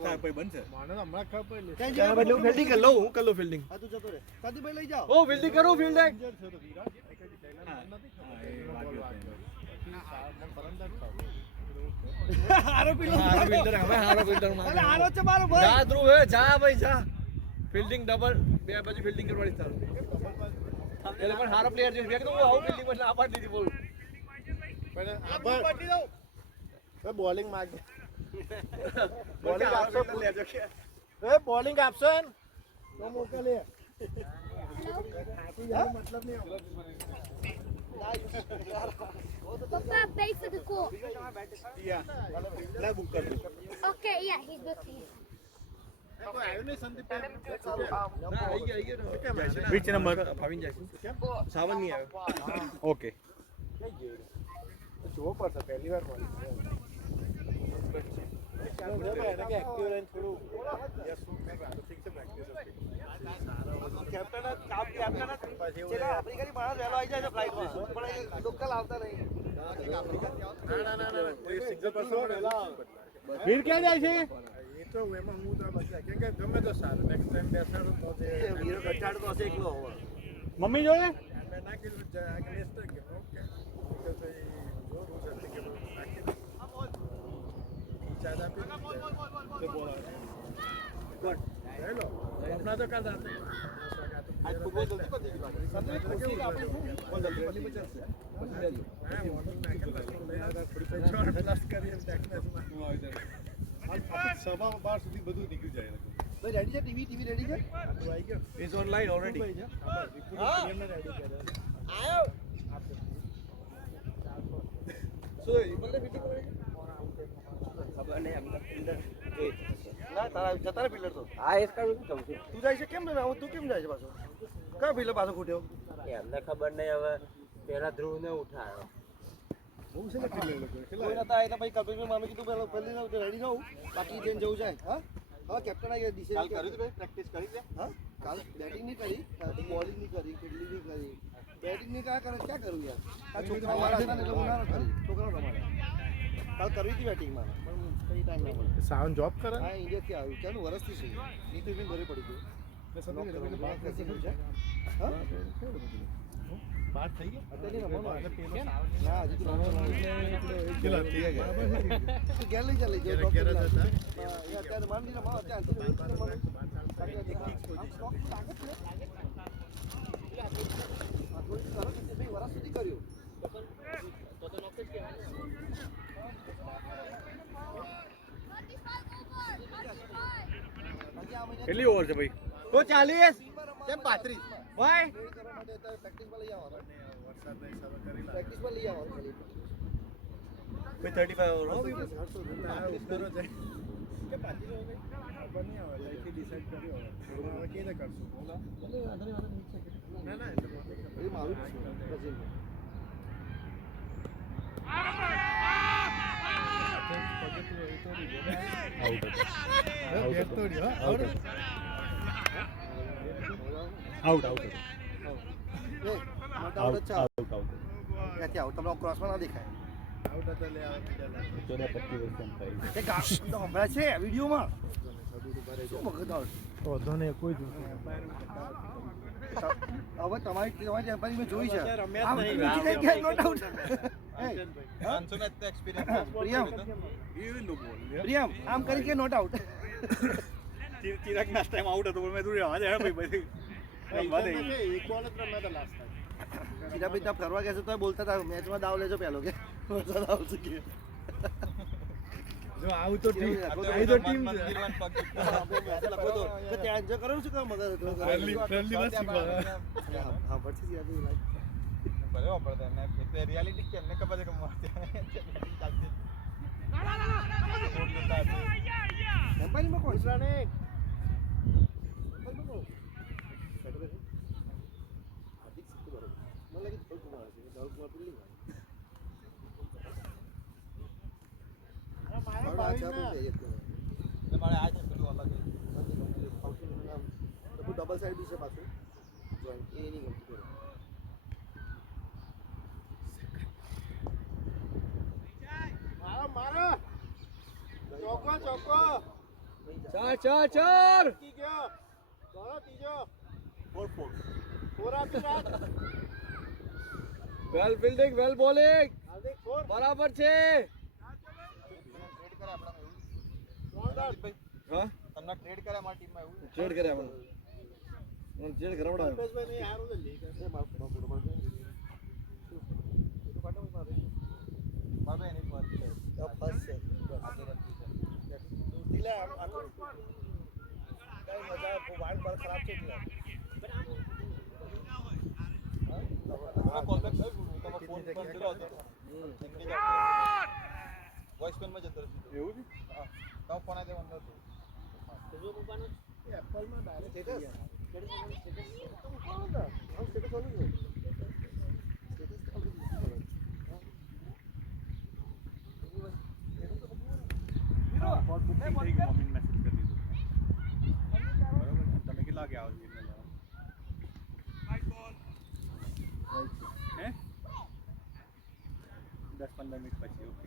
તાર પછી બનશે મને તો હમણાં ખબર પડી તારા બદલે હું ફિલ્ડિંગ કરી લઉં હું કરી લઉં ફિલ્ડિંગ હા તું જતો રે સાદીભાઈ લઈ જાઓ ઓ ફિલ્ડિંગ કરું ફિલ્ડિંગ ઇન્જર છે તો વિરાટ એક જ થેલામાં નથી ખબર હારો પીલો હારો ફિલ્ડર હવે હારો ફિલ્ડર અરે હારો છે મારો ભાઈ જા ધ્રુવ હે જા ભાઈ જા ફિલ્ડિંગ ડબલ બે બાજુ ફિલ્ડિંગ કરવાની તારું એટલે પણ હારો પ્લેયર છે મેં કીધું હું આવું ફિલ્ડિંગ એટલે આ પાડી દીધી બોલ બોલિંગ માગ બોલિંગ આપશો બોલિંગ આપશો ને તો મોકલે मतलब नहीं Papa, base of the court. યા લે બુક કર દઉં Okay, yeah, he's booking. ના આવી ગયા વિચ નંબર ભાવિન જાય સાવન નહીં આવ્યો ઓકે જોવો પડશે પહેલી વાર મળી વીર ક્યાં જાય છે એ તો એમાં હું તો કેમ કે ગમે તો સારું નેક્સ્ટ ટાઈમ બેસાડું તો વીરો કંટાળો તો હશે એકલો હવે મમ્મી જોડે મેં ના કીધું નેક્સ્ટ ઓકે જો રૂલ્સ હતી કે નાખી ચાલ આપી તો બોલ હેલો अपना तो कल आते आज को बहुत जल्दी पता चला समझ कोशिश आपने बहुत जल्दी पता चलता है हां मॉर्निंग में कल थोड़ी पेचोर प्लस करिए टेक्निक हाल सभा 12 સુધી બધું નીકળી જાય ભાઈ રેડી છે ટીવી રેડી છે તો આવી ગયો ઇઝ ઓનલાઈન ઓલરેડી હા રેડી કર્યો આયો સો મતલબ ફિટિંગ કરે ખબર નહીં અમને ફિલ્ડર ના તારા જતા રે ફિલ્ડર તો હા એ કાઢું છું તું જાય છે કેમ રે તું કેમ જાય છે પાછો કયો ફિલ્ડર પાછો ખૂટ્યો એમને ખબર નહીં હવે પેલા ધ્રુવ ને ઉઠાયો બહુ છે ને કિલ્લે લોકો કોઈ નતા આયા ભાઈ કપિલભાઈ મામે કીધું પેલો પહેલી ના રેડી રહું બાકી જઈને જવું જાય હા હા કેપ્ટન આવી ગયા ડિસાઈડ કાલ કરી દે પ્રેક્ટિસ કરી દે હા કાલ બેટિંગ નહીં કરી બોલિંગ નહીં કરી ફિલ્ડિંગ નહીં કરી બેટિંગ નહીં ક્યાં કરું યાર આ છોકરા મારા હતા ને એટલે હું ના કરી છોકરાઓ રમાડ્યા કાલ કરવી હતી બેટિંગમાં પણ કઈ ટાઈમ ના મળે સાઉન્ડ જોબ કરે હા ઇન્ડિયાથી આવ્યું ક્યાંનું વર્ષથી છે નીતિન ઘરે પડી ગયું હા બાત થઈ ગઈ અત્યારે રમવાનું ના હજી તો કેટલા થઈ ગયા તું ઘેર લઈ ચાલે ઘેર જ હતા અત્યારે માંડી રમાવ અત્યારે વર્ષ સુધી કર્યું કેટલી ઓવર છે ભાઈ તો 40 કેમ 35 ભાઈ પ્રેક્ટિસમાં લઈ આવવાનો વરસાદ નહીં સર્વ કરી પ્રેક્ટિસમાં લઈ આવવાનો ખાલી ભાઈ 35 ઓવર હો ઉતરો જાય કે પાછી જો ગઈ ખબર નહીં આવે લાઈફથી ડિસાઈડ કર્યો હવે હવે કેને કરશું ના ના એ મારું જ છે બ્રાઝિલ આઉટ આઉટ આઉટ ક્યાંથી આઉટ તમને ક્રોસમાં ના દેખાય આઉટ હતા લે આવે બીજા 25 વર્ષ થાય એ ગાડી હમણાં છે વિડીયોમાં શું મગજ વધો ને કોઈ જ હવે તમારી એમ્પાયરી મેં જોઈ છે રમ્યા જ નહીં. નોટ આઉટ પ્રિયમ પ્રિયમ આમ કરી કે નોટ આઉટ ચિરાગ ના ટાઈમ આઉટ હતો પણ મેં થોડી આવાજ આવ્યા ભાઈ એક બોલ જ રમ્યા હતા લાસ્ટ ચીરાભાઈ ત્યાં ફરવા ગયા છે તો બોલતા હતા મેચમાં દાવ લેજો પહેલો કે વરસાદ આવશે કે જો આવું તો ટીમ આવી તો ટીમ છે ત્યાં એન્જોય કરો છું કામ મગર ફ્રેન્ડલી માં શીખવા હા પછી ચીરાભાઈ બરાબર પડતા મેં એટલે રિયાલિટી કે એમને ખબર છે કે મારતે ચાલતી એમ્પાયરીમાં કોણ છે ને હાર્દિક સિદ્ધુ બરોબર મને લાગે ધવલ કુમાર છે ધવલ કુમાર બિલ્ડિંગ મારે આ છે પેલું અલગ ડબલ સાઈડ બી છે પાછું જોઈન્ટ એ નહીં ગમતું મારો ચોકો ચોકો ચાર કી ગયો દોડો ત્રીજો 4-4. 4 આપી રાખ વેલ ફિલ્ડિંગ વેલ બોલિંગ હાર્દિક 4 બરાબર છે ટ્રેડ કરે આપણામાં એવું હા તમને ટ્રેડ કરે અમારી ટીમમાં એવું ટ્રેડ કર્યા મને ટ્રેડ કરાવડાવ્યો ભાઈ નહીં હારું તો લીક છે મારો ફોટો પાડો ફોટો પાડો મારો એની વાત છે તો ફર્સ્ટ છે દિલા આ તો કઈ મજા વાઇલ્ડ બોલ ખરાબ છે એટલે કોલ બેક થઈ ગયું તમે ફોન પર કર્યો હતો વોઇસ કોલ માં જતો રહ્યો એવું છે? હા તો ફોન આ દેવાનો હતો જો મોબાઈલ એપલ માં ડાયરેક્ટ સ્ટેટસ બુકિંગ થઈ ગયું મમ્મીને મેસેજ કરી દીધું બરોબર તમે કેટલા વાગે આવો છો એટલે લેવા હે 10-15 મિનિટ પછી ઓકે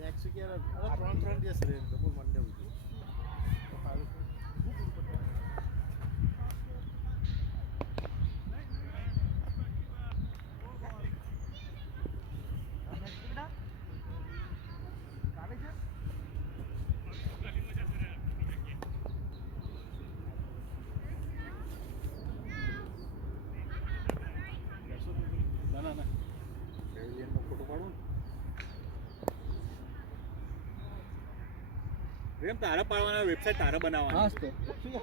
નેક્સ્ટ વીક યાર 3 દિવસ રહે તો મંડે ઉઠી ના પેવિલિયનનો ફોટો પાડું પ્રેમ તારા પાડવાના વેબસાઇટ તારા બનાવવાના હાસ તો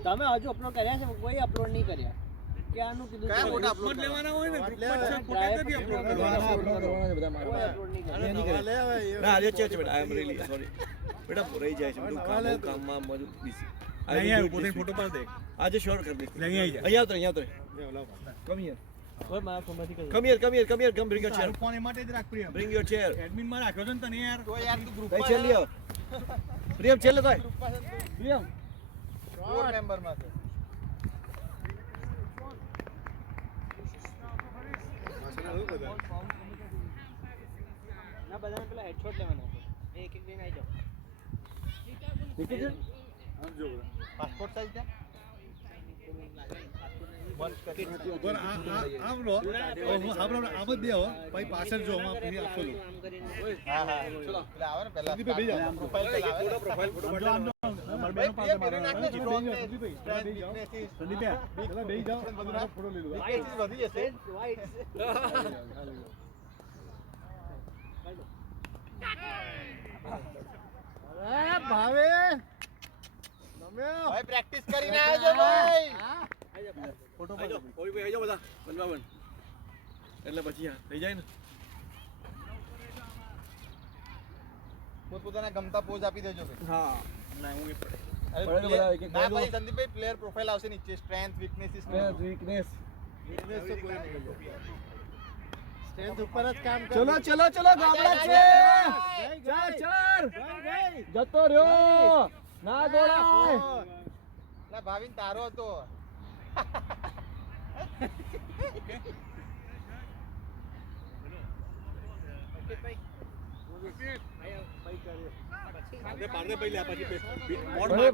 તમે હજુ અપલોડ કર્યા છે કોઈ અપલોડ નહીં કર્યા ક્યાંનું કીધું કયા ફોટા ગ્રુપમાં જ લેવાના હોય ને ગ્રુપમાં જ લેવાના. ફોટા કરી અપલોડ કરવાના અપલોડ કરવાના છે બધા કોઈ મારા અપલોડ નહીં એ કર્યા નહીં કરે. લે હવે ના આજે છે બેટા આઈ એમ રીલી સોરી બેટા ભરાઈ જાય છે બધું કામમાં બધું બિઝી અહીંયા આવ્યો પોતે ફોટો પાડ દે આજે શોર્ટ કરી દઈશ અહીંયા આવી જા. અહીંયા આવતો કમ હિયર કોઈ મારા ફોનમાંથી કર્યું કમ બ્રિંગ યોર ચેર તારું ફોન એ માટે જ રાખ Priyam bring your chair admin માં રાખ્યો છે ને તને યાર તો યાર તું ગ્રુપ કઈ ચેર લ્યો પ્રિયમ ચેર લેતો પ્રિયમ 4 મેમ્બર માં છે ના બધાને પેલા હેડશોટ લેવાના છે એક એક લઈને આવી જાઓ ઠીક છે આમ જો બધા. પાસપોર્ટ સાઈઝ છે મર્જ કરી ઉપર આમ લો આપણે આમ જ બે હો પછી પાછળ જો આમાં ફરી આપો લો આમ કરીને હા હા ચલો પેલા આવે ને પેલા સંદીપભાઈ બેસી જાઓ. પ્રોફાઇલ પેલા આવે પ્રોફાઇલ ફોટો મારા બેનો પાસે મારા સંદીપભાઈ પેલા બેસી જાઓ મારો ફોટો લઈ લો વધી જશે ભાઈ પ્રેક્ટિસ કરીને આવજો ભાઈ ફોટો આઈ જાઓ ઓય ભાઈ આઈ જાઓ બધા બંધવાબંધ એટલે પછી આ થઈ જાય ને પોતપોતાના ગમતા પોઝ આપી દેજો ભાઈ હા ના હું એ પડે અરે પડે તો બધા એક એક ના કરી દો. ભાઈ સંદીપભાઈ પ્લેયર પ્રોફાઇલ આવશે નીચે સ્ટ્રેન્થ વીકનેસીસ વીકનેસ વીકનેસ તો કોઈ નહીં સ્ટ્રેન્થ ઉપર જ કામ ચલો ગાબડા છે ચાર જતો રહ્યો ના દોડાય ના ભાવિન તારો હતો પાડે પહેલા પછી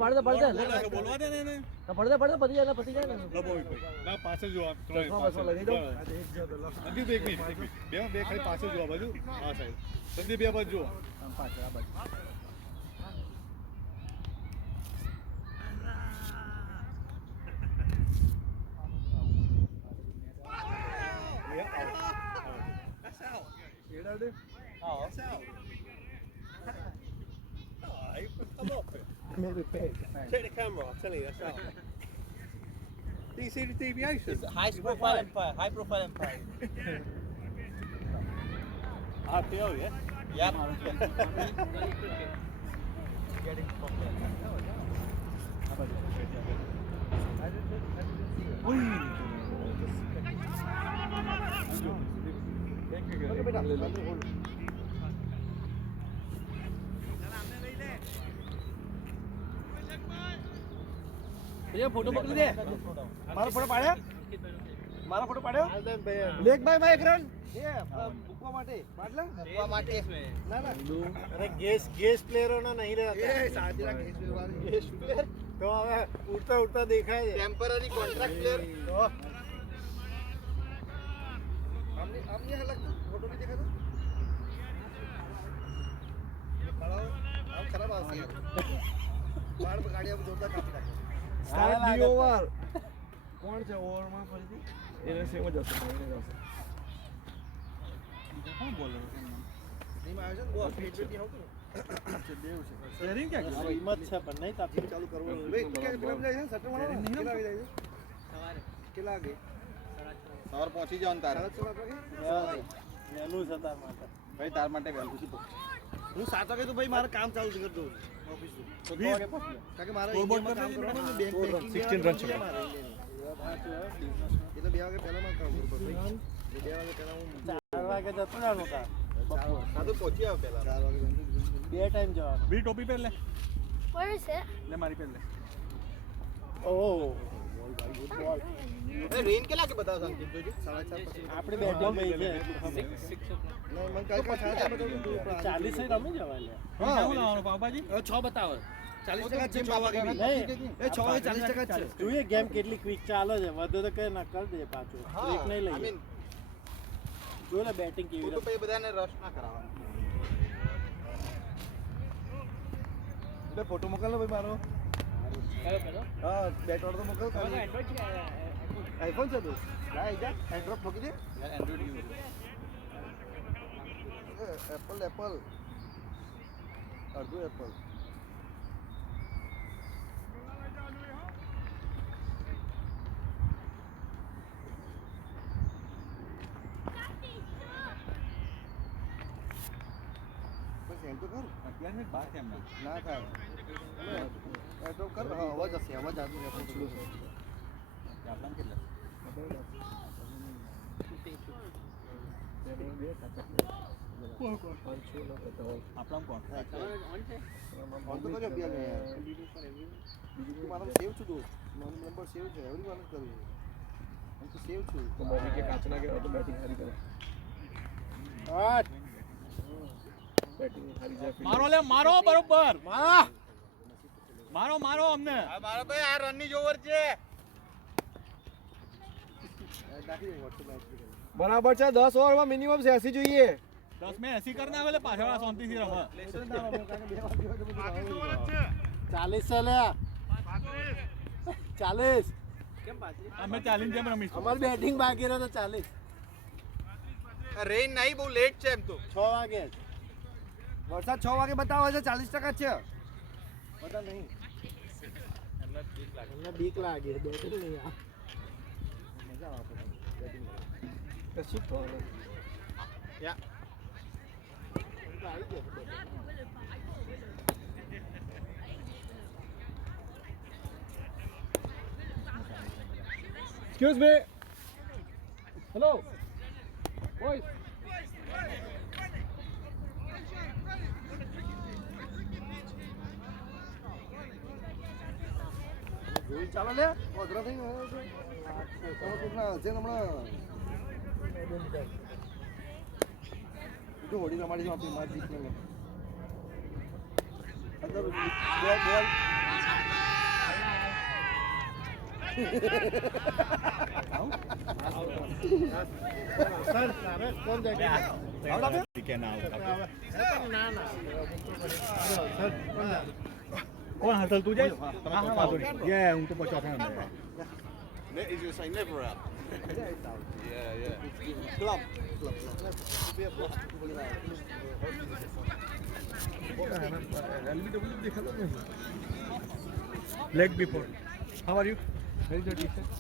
પાડે બોલવા દે ને એને પડદે પતી જાય પતી જાય ને લબોવી ભાઈ ના પાછળ જો આમ બસમાં લઈ દઉં. સંદીપ એક મિનિટ બે ખાલી પાછળ જો આ બાજુ હા સાહેબ સંદીપ બે બાજુ જો પાછળ આ બાજુ હા Check the camera, I'm telling you, that's out. Do you see the deviation? high profile empire RPO, yeah? yep getting from there photo પકડી દે મારો ફોટો પાડે મારો ફોટો પાડ્યો લેગ બાય માય એક રન એ મૂકવા માટે પાડલા મૂકવા માટે ના ના અરે ગેસ પ્લેયરોને નહીં રહેતા એ સાજીરા ગેસ વાળી ગેસ પ્લેયર તો હવે ઉડતા ઉડતા દેખાય છે ટેમ્પરરી કોન્ટ્રાક્ટ પ્લેયર તો આમને હલક ફોટો નહીં દેખાતો બળાઓ આમ ખરાબ આવશે બાળ ગાડી આમ જોરદાર કાપી નાખે સ્ટાર્ટ ધી ઓવર કોણ છે ઓવરમાં ફરીથી એને સેમ જ હશે ભાઈને જ હશે કોણ બોલે નહીં માં આવે છે ને બોલ ફીટ ફીટ આવતું છે દેવ છે શેરિંગ ક્યાં હવે હિંમત છે પણ નહીં તાપી ચાલુ કરવું વે કે પેલા જાય છે સટર મારવાનો કેટલા વાગે જાય છે સવારે કેટલા વાગે સવાર પહોંચી જાવ તાર વહેલું છે તાર માટે ભાઈ તાર માટે વહેલું છે હું 7 વાગે તો ભાઈ મારે કામ ચાલુ કરી દઉં ઓફિસ તો 2 વાગે પહોંચી કારણ કે મારે ઇન્ડિયામાં કામ કરવાનું છે બેંક બેંકિંગ 16 રન છે. એટલે 2 વાગે પહેલા મારે કામ કરવું પડે 2 વાગે પહેલા હું 4 વાગે જતો રહેવાનું તાર હા તો પહોંચી આવ પહેલા 4 વાગે 2 ટાઈમ જવાનું બી ટોપી પહેર લે Where is it? લે મારી પહેર લે ઓહ રેન કેટલા કે બતાવો સંકેત જોજો 4:30 પછી આપણે બેટિંગ થઈ છે નહીં મને કાલ 4:30 બતાવું 40 એ રમી જવા લે હા હું લાવવાનો પાવભાજી 6 બતાવો 40% છે 6 વાગે બી નહીં એ 6 વાગે 40% છે જોઈએ ગેમ કેટલી ક્વિક ચાલે છે વધુ તો કઈ ના કર દે પાછું બ્રેક નહીં લઈએ જો લે બેટિંગ કેવી રીતે પછી બધાને રશ ના કરાવવા એટલે ફોટો મોકલ ભાઈ મારો હા બેટ વાળો તો મોકલ આઈફોન છે દોસ્ત લાઈ જા એન્ડ્રોઇડ ઠોકી દે એન્ડ્રોઇડ એપલ અડધું એપલ એમ તો કર અત્યારે બાર કેમ ના થાય એડ્રોપ કર હા અવાજ હશે અવાજ આવતું પૂછલું છે આપણા કેટલા આપણા કોણ ફોન તો કર્યો અભિયાન ને યાર બીજું મારો સેવ છું દોસ્ત મારો નંબર સેવ છે એવરી વાર કર્યું હું તો સેવ છું તો બોલિંગ કે કાચ ના કે તો બેટિંગ સારી કરે બેટિંગ સારી જાય મારો લે મારો બરોબર મારો અમને મારો ભાઈ આ રન ની જ ઓવર છે નાખી દે વોટ્સએપ મેચ બરાબર છે 10 ઓવરમાં મિનિમમ 80 જોઈએ 10 મેં 80 કરના આવે પાછળ શાંતિથી રમે 40 છે લે 40 અમે 40 જેમ રમીશું અમાર બેટિંગ બાકી રહ્યો તો 40 રેન નહીં બહુ લેટ છે એમ તો 6 વાગે વરસાદ 6 વાગે બતાવે છે 40% છે બધા નહીં એમને બીક લાગે બેટિંગ નહીં આ મજા આવે બેટિંગ કશું તો યા Excuse me. Hello. Boys. જોઈ ચાલો લે ઓધરા થઈ ગયો છે કોકના છે હમણાં જો હોડી રમાડી જો આપણી માર જીત ને અંદર બોલ સર કોણ જાય કે ના ના ના કોણ હસલ તું જાય હા વાંધો નહીં યે હું તો પછો થાય Net is your say never up. Yeah. Club બે બોક્સ બોલી ના LBW દેખાતો નથી leg before how are you where is your T-shirt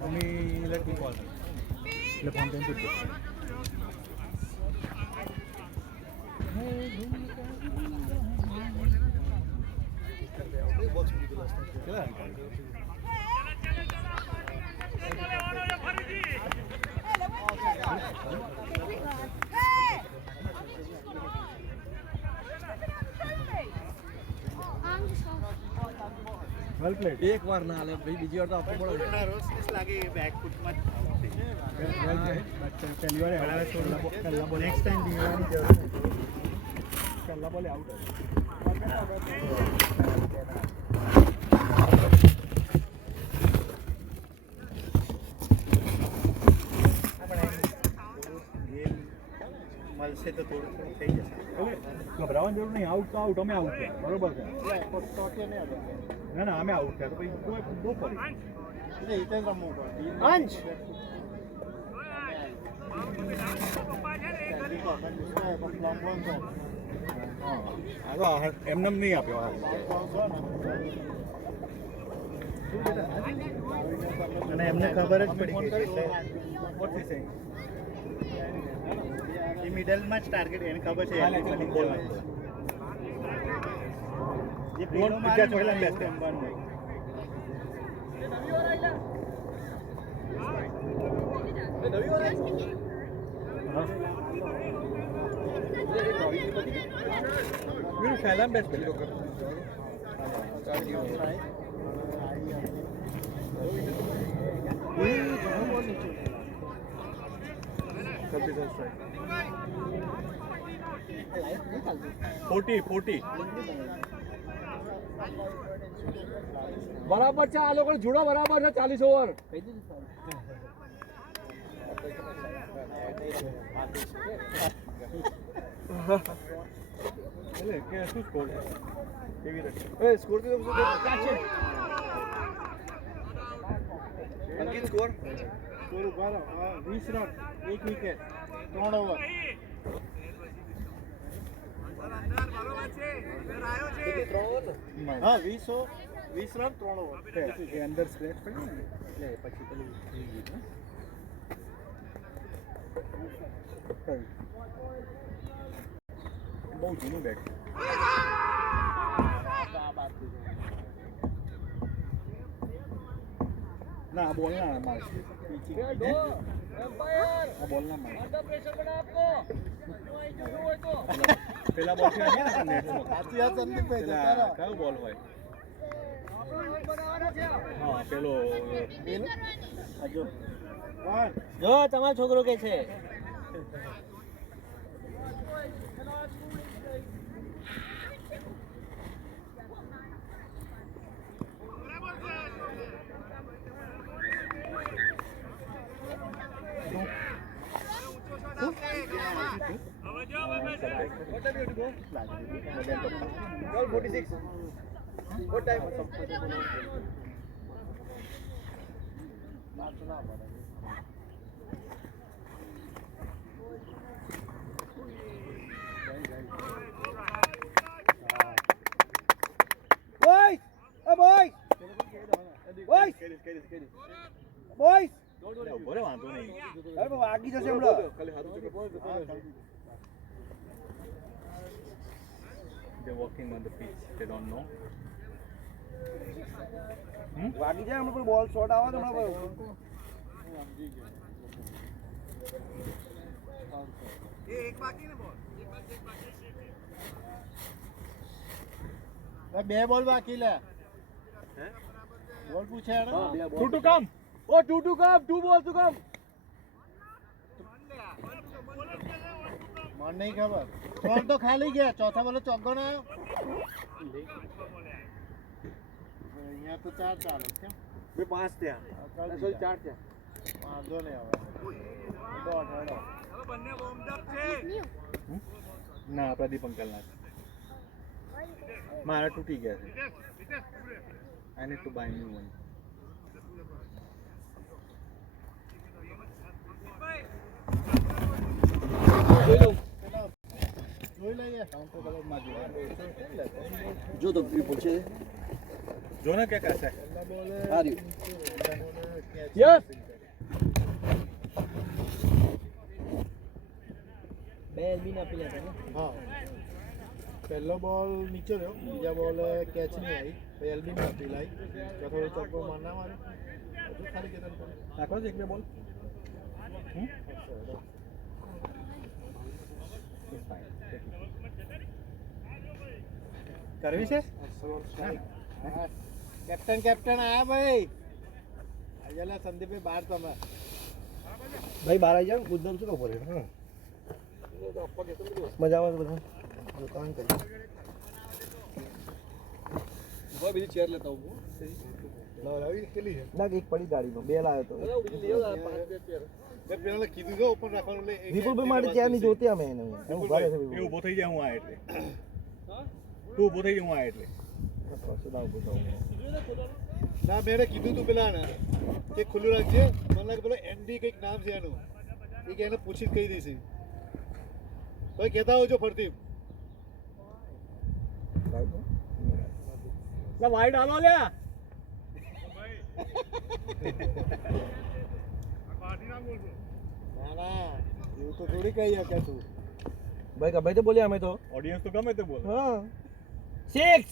મમ્મી લેટ મી કોલ લે ફોન ટાઈમ પૂછો બોક્સ બીજો લાસ્ટ કેટલા I'm just going. Well complete એક વાર ના હાલે ભાઈ, બીજી વાર તો આપવું પડે. નેક્સ્ટ ટાઈમ બીવાની જરૂર પહેલા બોલે આઉટ. મળશે તો થોડું થોડું થઈ જશે. ગભરાવાની જરૂર નહીં, આઉટ તો આઉટ, અમે આઉટ છે બરોબર છે. ના ના અમે આઉટ છે તો પછી કોઈ બહુ પડી અંશ એમને નહીં આપ્યો. અને એમને ખબર જ પડી ગઈ છે એટલે એ મિડલમાં જ ટાર્ગેટ એને ખબર છે એની બોલિંગ બોલવાનું જે પેલો મારે ને પેલા બેસ્ટ રમવાનું હોય. પહેલા બેસ્ટ પેલો બરાબર છે. આ લોકો જોડો બરાબર છે. 40 ઓવર. શું સ્કોર છે? સ્કોર તો અંકિત સ્કોર 20 રન 1 વિકેટ 3 ઓવર. હા 20 રન 3 ઓવર. અંદર સ્ક્રેચ પડી ને એટલે પછી પેલું થઈ ગયું ને. બહુ જૂનું બેટ. ના આ બોલ ના માર આ બોલ ના માર પેલા બોલ છે ને કયો બોલ હોય? હા પેલો જો તમારો છોકરો કે છે What time? બોys બોys બોys બોys બોલે વાંધો નહીં. અરે વાગી જશે હમણાં They're walking on the pitch. They don't know. વાગી જાય હમણાં બોલ શોટ આવે ને હમણાં બે બોલ બાકી લે. બોલ પૂછે એને. Two to come. Oh, two to come. Two balls to come. મને નહીં ખબર. 3 તો ખાલી ગયા. ચોથા બોલે ચોગ્ગો ના આવ્યો. અહીંયા તો 4 ચાલે કેમ? બે 5 થયા. સોરી 4 થયા. વાંધો નહીં હવે. ના પ્રદીપ અંકલ ના મારા તૂટી ગયા છે. I need to buy new one. જોઈ લઈએ. જો તો પૂછે જો ને કે कैसा है. હારી Yes. બે એલબી ના પેલા હતા ને હા પહેલો બોલ નીચે રહ્યો. બીજા બોલે કેચ નહીં આવી. પછી એલબી માં આપી લાઈ. ચોથો ચોગ્ગો માર ના મારે. હજુ ખાલી કેતન પર. નાખો છે એક બે બોલ. કરવી છે? કેપ્ટન આયા ભાઈ આજલા સંદીપભાઈ બહાર તમે ભાઈ બહાર આવી જાવ ગુદમ શું પડે હા મજામાં બધા કામ કરી કોઈ બીજી ચેર લેતા હું ના એક પડી ગાડીમાં બે લાવ્યો તો બીજી લેવા 5 ચેર મેં પેલા કીધું છે ઓપન રાખવાનું એટલે વિપુલભાઈ માટે ચેર ની જોતી અમે એને ઉભા રહે એ ઊભો થઈ જાય હું આ એટલે તું ઊભો થઈ જાય હું આ એટલે ના મેં કીધું તું પેલા ને કે ખુલ્લું રાખજે મને લાગે પેલો એનડી કંઈક નામ છે એનું એ કે એને પૂછી કહી દઈશ ભાઈ કહેતા હોજો ફરતી વાઈડ આલો લ્યા ના ના એવું તો થોડી કહી શકે તું ભાઈ ગમે તે બોલ્યા અમે તો ઓડિયન્સ તો ગમે તે બોલે હા 6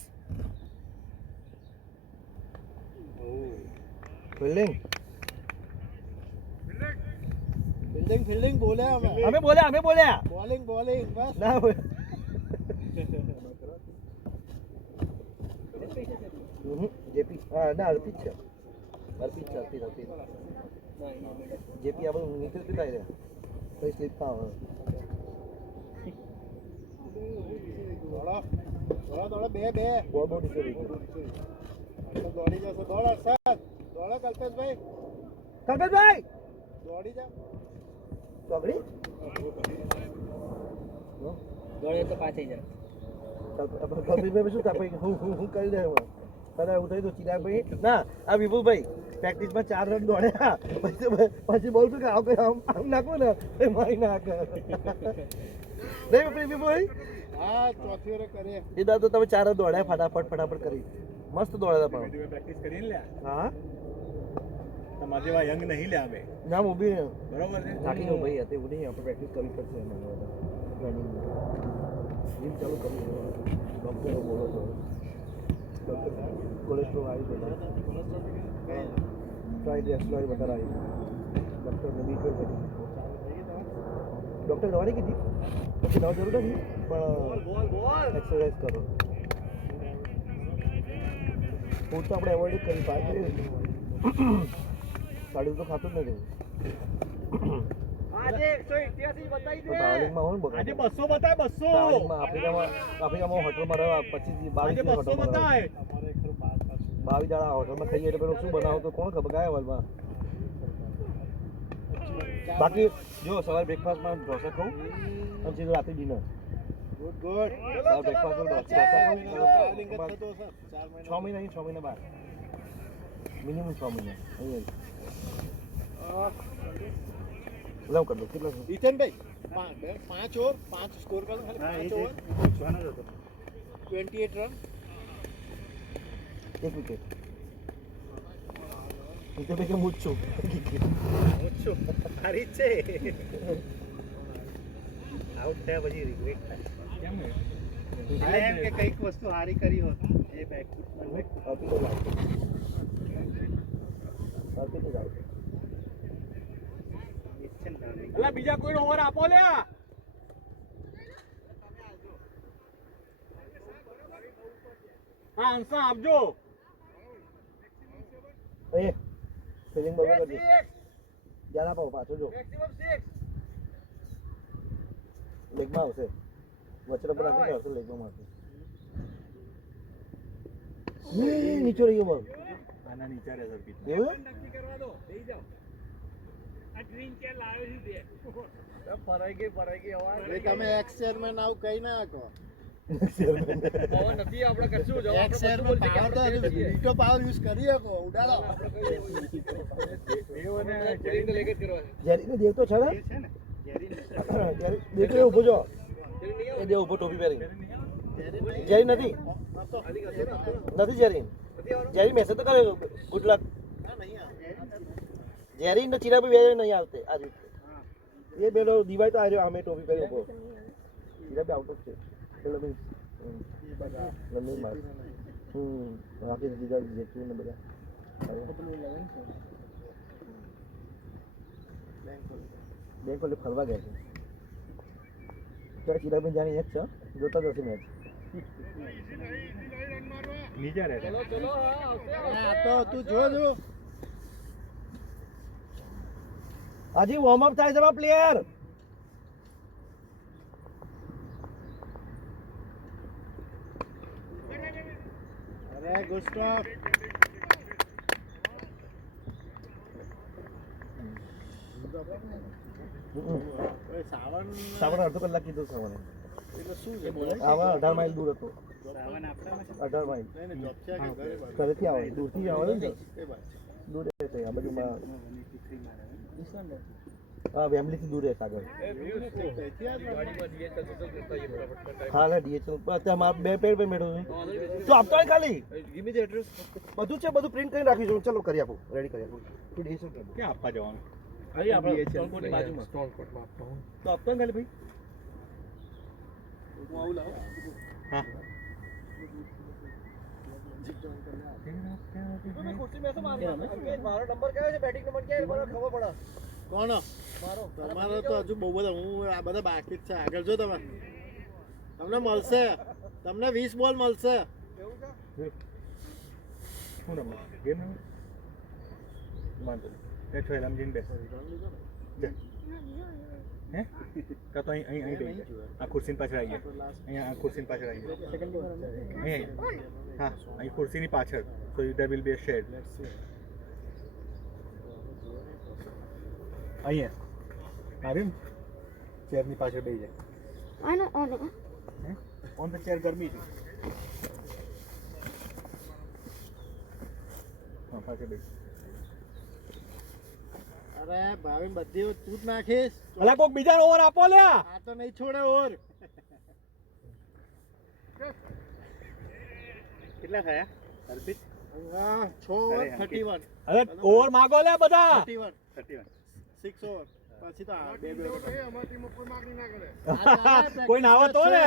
ફિલ્ડિંગ ફિલ્ડિંગ બોલ્યા અમે બોલ્યા બોલિંગ બસ ના જેપી હા ના અર્પિત છે અર્પિત જેપી આ બધું નીકળી પીતા રહ્યા કઈ સ્લીપ ના આવે દોડા બે બોલ બોલ નીકળી દોડી જશે દોડ અરસાદ દોડો કલ્પેશભાઈ દોડી જા ચોકડી દોડે તો પાછી જાય કપિલભાઈ શું થાય હું કરી દે તારે એવું થઈ તો ચિરાગભાઈ ના આ વિપુલભાઈ પ્રેક્ટિસમાં 4 રન દોડ્યા પછી બોલ કે આમ નાખો ને એ મારી નાખે નહીં વિપુલભાઈ હા ચોથી ઓવર કરીએ એ દાદા તો તમે 4 રન દોડ્યા ફટાફટ કરી મસ્ત દોડ્યા હતા પણ પ્રેક્ટિસ કરીને લ્યા હા તમારા જેવા યંગ નહીં લ્યા અમે ના ઊભી બરોબર છે થાકી ગયો ભાઈ હતી એવું નહીં આપણે પ્રેક્ટિસ કરવી પડશે રનિંગ જીમ ચાલુ કરવું ડૉક્ટરો બોલો છો કોલેસ્ટ્રોલ આવી બધા ટ્રાય એક્સપ્લોર વધારે આવી ડૉક્ટરને બી કરી ડૉક્ટર દવાની કીધી પછી દવા જરૂર નથી પણ એક્સરસાઇઝ કરો ફૂડ તો આપણે એવોઇડ કરી પાછળ સાડી તો ખાતું જ નથી આજે 188 બતાવી દે ટ્રાવેલિંગમાં હોય ને આજે 200 બતાય 200 ટ્રાવેલિંગમાં આફ્રિકામાં હોટલમાં રહ્યા 25 આજે 22 200 બતાય 22 દાડા હોટલમાં ખાઈએ એટલે પેલું શું બનાવો તો કોણ ખબર કયા હોટલમાં બાકી જો સવારે બ્રેકફાસ્ટમાં ઢોસા ખાઉં અને સીધું રાતે ડિનર ગુડ સવારે બ્રેકફાસ્ટમાં ઢોસા ટ્રાવેલિંગ જ થતો હશે 4 6 મહિના 6 મહિના બાદ મિનિમમ 6 મહિના અહીંયા લવ કરી દો કેટલા છે જીતનભાઈ 5 ઓવર 5 સ્કોર કરો ખાલી 5 ઓવર 28 રન એક વિકેટ હું તો ભાઈ હું જ છું હારી છે આઉટ થયા પછી રિગ્રેટ કેમ ને થાય એમ કે કઈક વસ્તુ હારી કરી હોત એ બેક અલા બીજા કોઈ ઓવર આપો લ્યા હા અંસા આપજો એ ફિલિંગ બરોબર કરજો જાના પાવ પાછો જો મેક્સિમમ 6 લેગમાં આવશે વચરા પર રાખી આવશે લેગમાં આવશે નીચે રહી ગયો બોલ આના નીચે રહે સર પીત એવું નક્કી કરવા દો લઈ જાઓ આ ડ્રીમ કે લાવ્યો છે તે ફરાઈ ગઈ અવાજ તમે એક્સ ચેરમેન આવું કઈ ના કહો પવન નથી આપણે કશું જવાબ એક્સ ચેરમેન પાવર તો વીટો પાવર યુઝ કરી શકો ઉડાડો એઓને જેરીને લેકે કરવા જેરીને દેવ તો છે ને જેરી દેખો ઊભો જો એ દેવ ઊભો ટોપી પહેરી જેરી નથી જેરી જેરી મેસેજ તો કરે ગુડ લક જેરી ને ચિરા ભી બે નહીં આવતે આજ એ બેલો દિવાય તો આવ્યો અમે ટોપી પહેરી ઊભો ચિરા ભી આઉટ ઓફ છે ચલો ભાઈ લંબી માર રાકેશ જીજા જેટલું ને બધા બેંક કોલે ફરવા ગયા છે તો ચિરાગ ભાઈ જાણી એક છે જોતા જશે મેચ નીચે રહે ચલો ચલો હા આવશે આ તો તું જો હજી વોર્મ અપ થાય છે પ્લેયર. અરે ગુસ્ટાફ ઓય સાવન સાવન અડધો કલાક કીધું સાવને. એટલે શું છે બોલે આવા 18 માઇલ દૂર હતો. સાવન આપતા 18 માઇલ નહીં જોબ છે કે ઘરે બાજુ? ઘરેથી આવે દૂરથી આવે ને એ બાજુ દૂર રહે છે આ બાજુમાં. હા વેમ્બલીથી દૂર રહે છે આગળ. તેથી આ જ ગાડીમાં DHL તો કરતા એ ફટાફટ હા ના DHL અત્યારે મારા બે પેડ પે બેઠો છું. તો આપતો હોય ખાલી ગીવ મી ધ એડ્રેસ બધું છે બધું પ્રિન્ટ કરીને રાખી છું. ચલો કરી આપું રેડી કરી આપું. તું DHL કરી દે. ક્યાં આપવા જવાનું? અહીં આપણે સ્ટોનકોટની બાજુમાં સ્ટોનકોટમાં આપતો હું તો આપતો હોય ખાલી ભાઈ. હું આવું લાવો. હા તમે ખુરશી બેસો મારો નંબર કયો છે બેટિંગ નંબર ક્યાં મને ખબર પડે કોણ તમારો તો હજુ બહુ બધા હું આ બધા બાકી જ છે આગળ જો તમે તમને મળશે તમને 20 બોલ મળશે શું રમો ગેમ રમો વાંધો નહીં છો રમજીને બેસો હે કાં તો અહીં અહીં બેસી જાય આ ખુરશીની પાછળ આવી ગયા અહીંયા આ ખુરશીની પાછળ આવી ગયા અહીં હા અહીં ખુરશીની પાછળ so there will be a shade અહીંયા આવ્યું ચેરની પાછળ બેસી જાય આનો આનો હે ઓન ધ ચેર ગરમી છે હા પાછળ બેસી અરે ભાવિન બધી તું જ નાખીશ અલા કોક બીજાનો ઓવર આપો લ્યા આ તો નહીં છોડે ઓર કેટલા થયા અર્પિત હા 6 ઓવર 31 અરે ઓવર માગો લે બધા 31 31 6 ઓવર પછી તો આ બે કોઈ ના આવે તો ને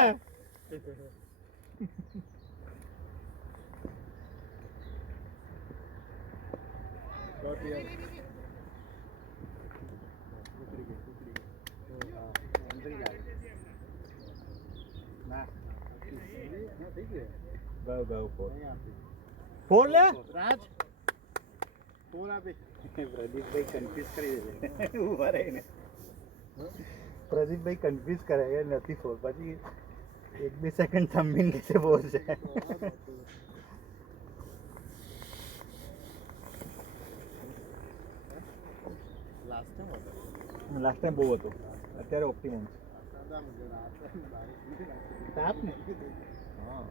ગયો ગયો ફોર લે રાજ ફોર આપી પ્રદીપભાઈ કન્ફ્યુઝ કરી દે ઉભા રહીને પ્રદીપભાઈ કન્ફ્યુઝ કરે એ નથી ફોર પછી 1-2 સેકન્ડ થંબીને કે બોલ છે લાસ્ટ ટાઈમ બહુ હતો અત્યારે ઓપ્ટિમમ તાપ ને હા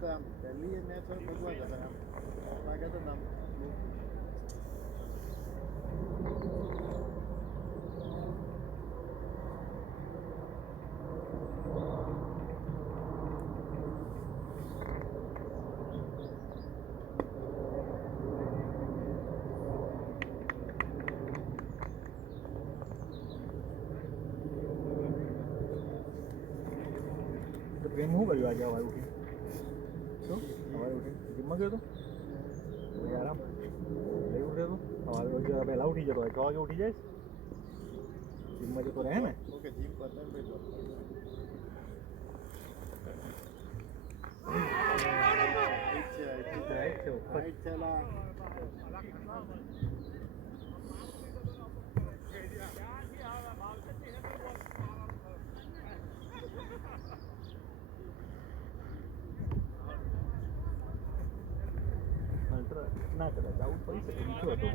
તો આમ પહેલી મેચ ભગવાન હતા આમ લાગે તો નામ પ્રેમ શું કર્યું આજે સવારે ઉઠી શું સવારે ઉઠી જીમમાં ગયો હતો પછી આરામ લઈ ઉઠ્યો હતો સવારે રોજ પહેલાં ઉઠી જતો હોય 6 વાગે ઉઠી જાય જીમમાં જતો રહે ને ઓકે જીમ પતન ભાઈ રાઈટ છે લા અલ્ટ્રા ના કદાચ આવું પડી શકે ઊંચો હતો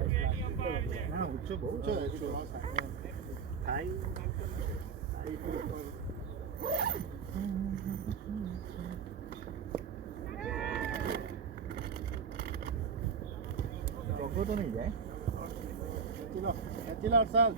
ના ઊંચો બહુ ઊંચો થાય ચોખ્ખો તો નહીં જાય ચલો અરસાલ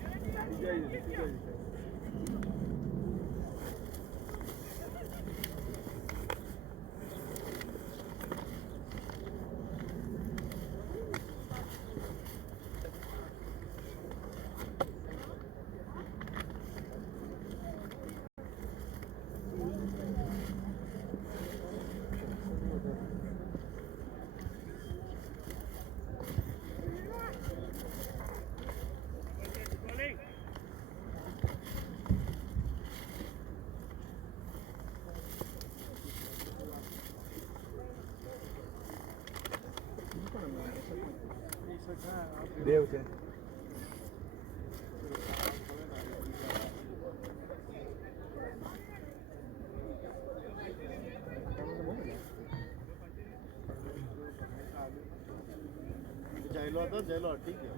દેવ છે જયલો હતો જયલો અટકી ગયો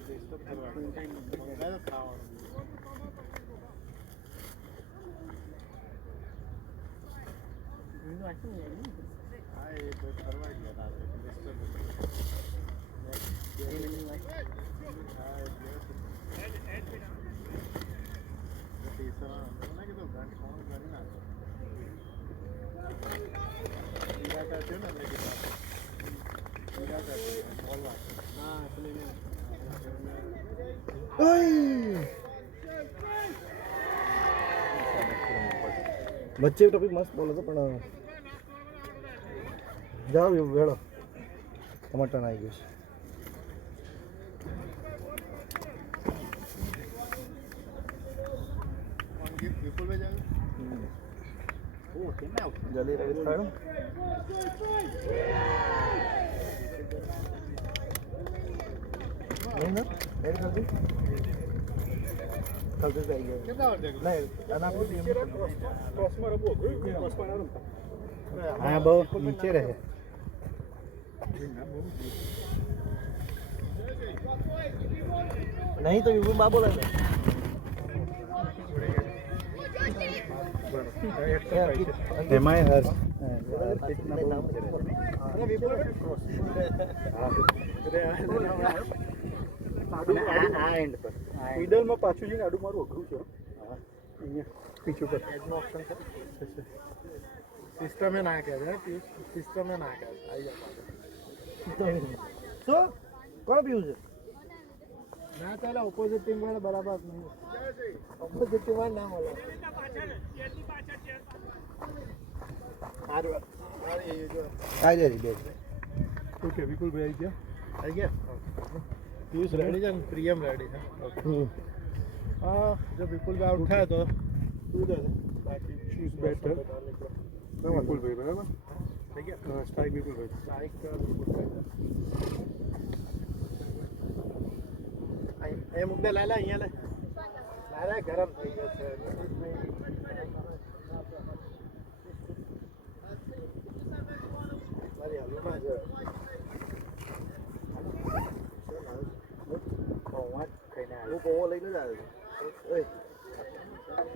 ડિસ્ટર્બ કરવાનું મંગાય તો ખાવાનું હા એ તો ફરવા ગયા તારે ડિસ્ટર્બ વચ્ચે ટોપિક મસ્ત બોલો તો પણ જાઓ એવું વેળો ટમાટર આવી ગયું છે વિપુલભાઈ જાવ જલ્દી રેડી થાયો નહીં ના રેડી કરી દઉં કલ્પી આવી ગયો કેટલા વાર દેખો નહીં આના કોઈ ક્રોસમાં રમવો ક્રોસમાં ના રમતા હા બહુ નીચે રહે નહીં તો વિપુલ બા બોલે એમાંય હર મિડલમાં પાછું જઈને આડું મારું અઘરું છે અહીંયા પીછું પર એજનો ઓપ્શન છે સિસ્ટમે ના કહે છે સિસ્ટમે ના કહે આવી જાય શું કોણ પીવું છે ના ચાલે ઓપોઝિટ ટીમ વાળા બરાબર નહીં ઓપોઝિટ ટીમ વાળા ના મળે સારું મારી જો કાઈ દે બે ઓકે વિપુલભાઈ આવી આવી ગયા પિયુષ રેડી છે ને પ્રિયમ રેડી છે હા જો વિપુલભાઈ આઉટ થાય તો તું દે બાકી શૂઝ બેટર વિપુલભાઈ બરાબર થઈ ગયા સ્ટ્રાઇક વિપુલભાઈ સ્ટ્રાઇક વિપુલભાઈ એ મુદ્દે લાય અહીંયા લે લાય ગરમ થઈ ગયો છે મારી હાલુમાં છે હું પૌવા લઈને જ આવ્યો છું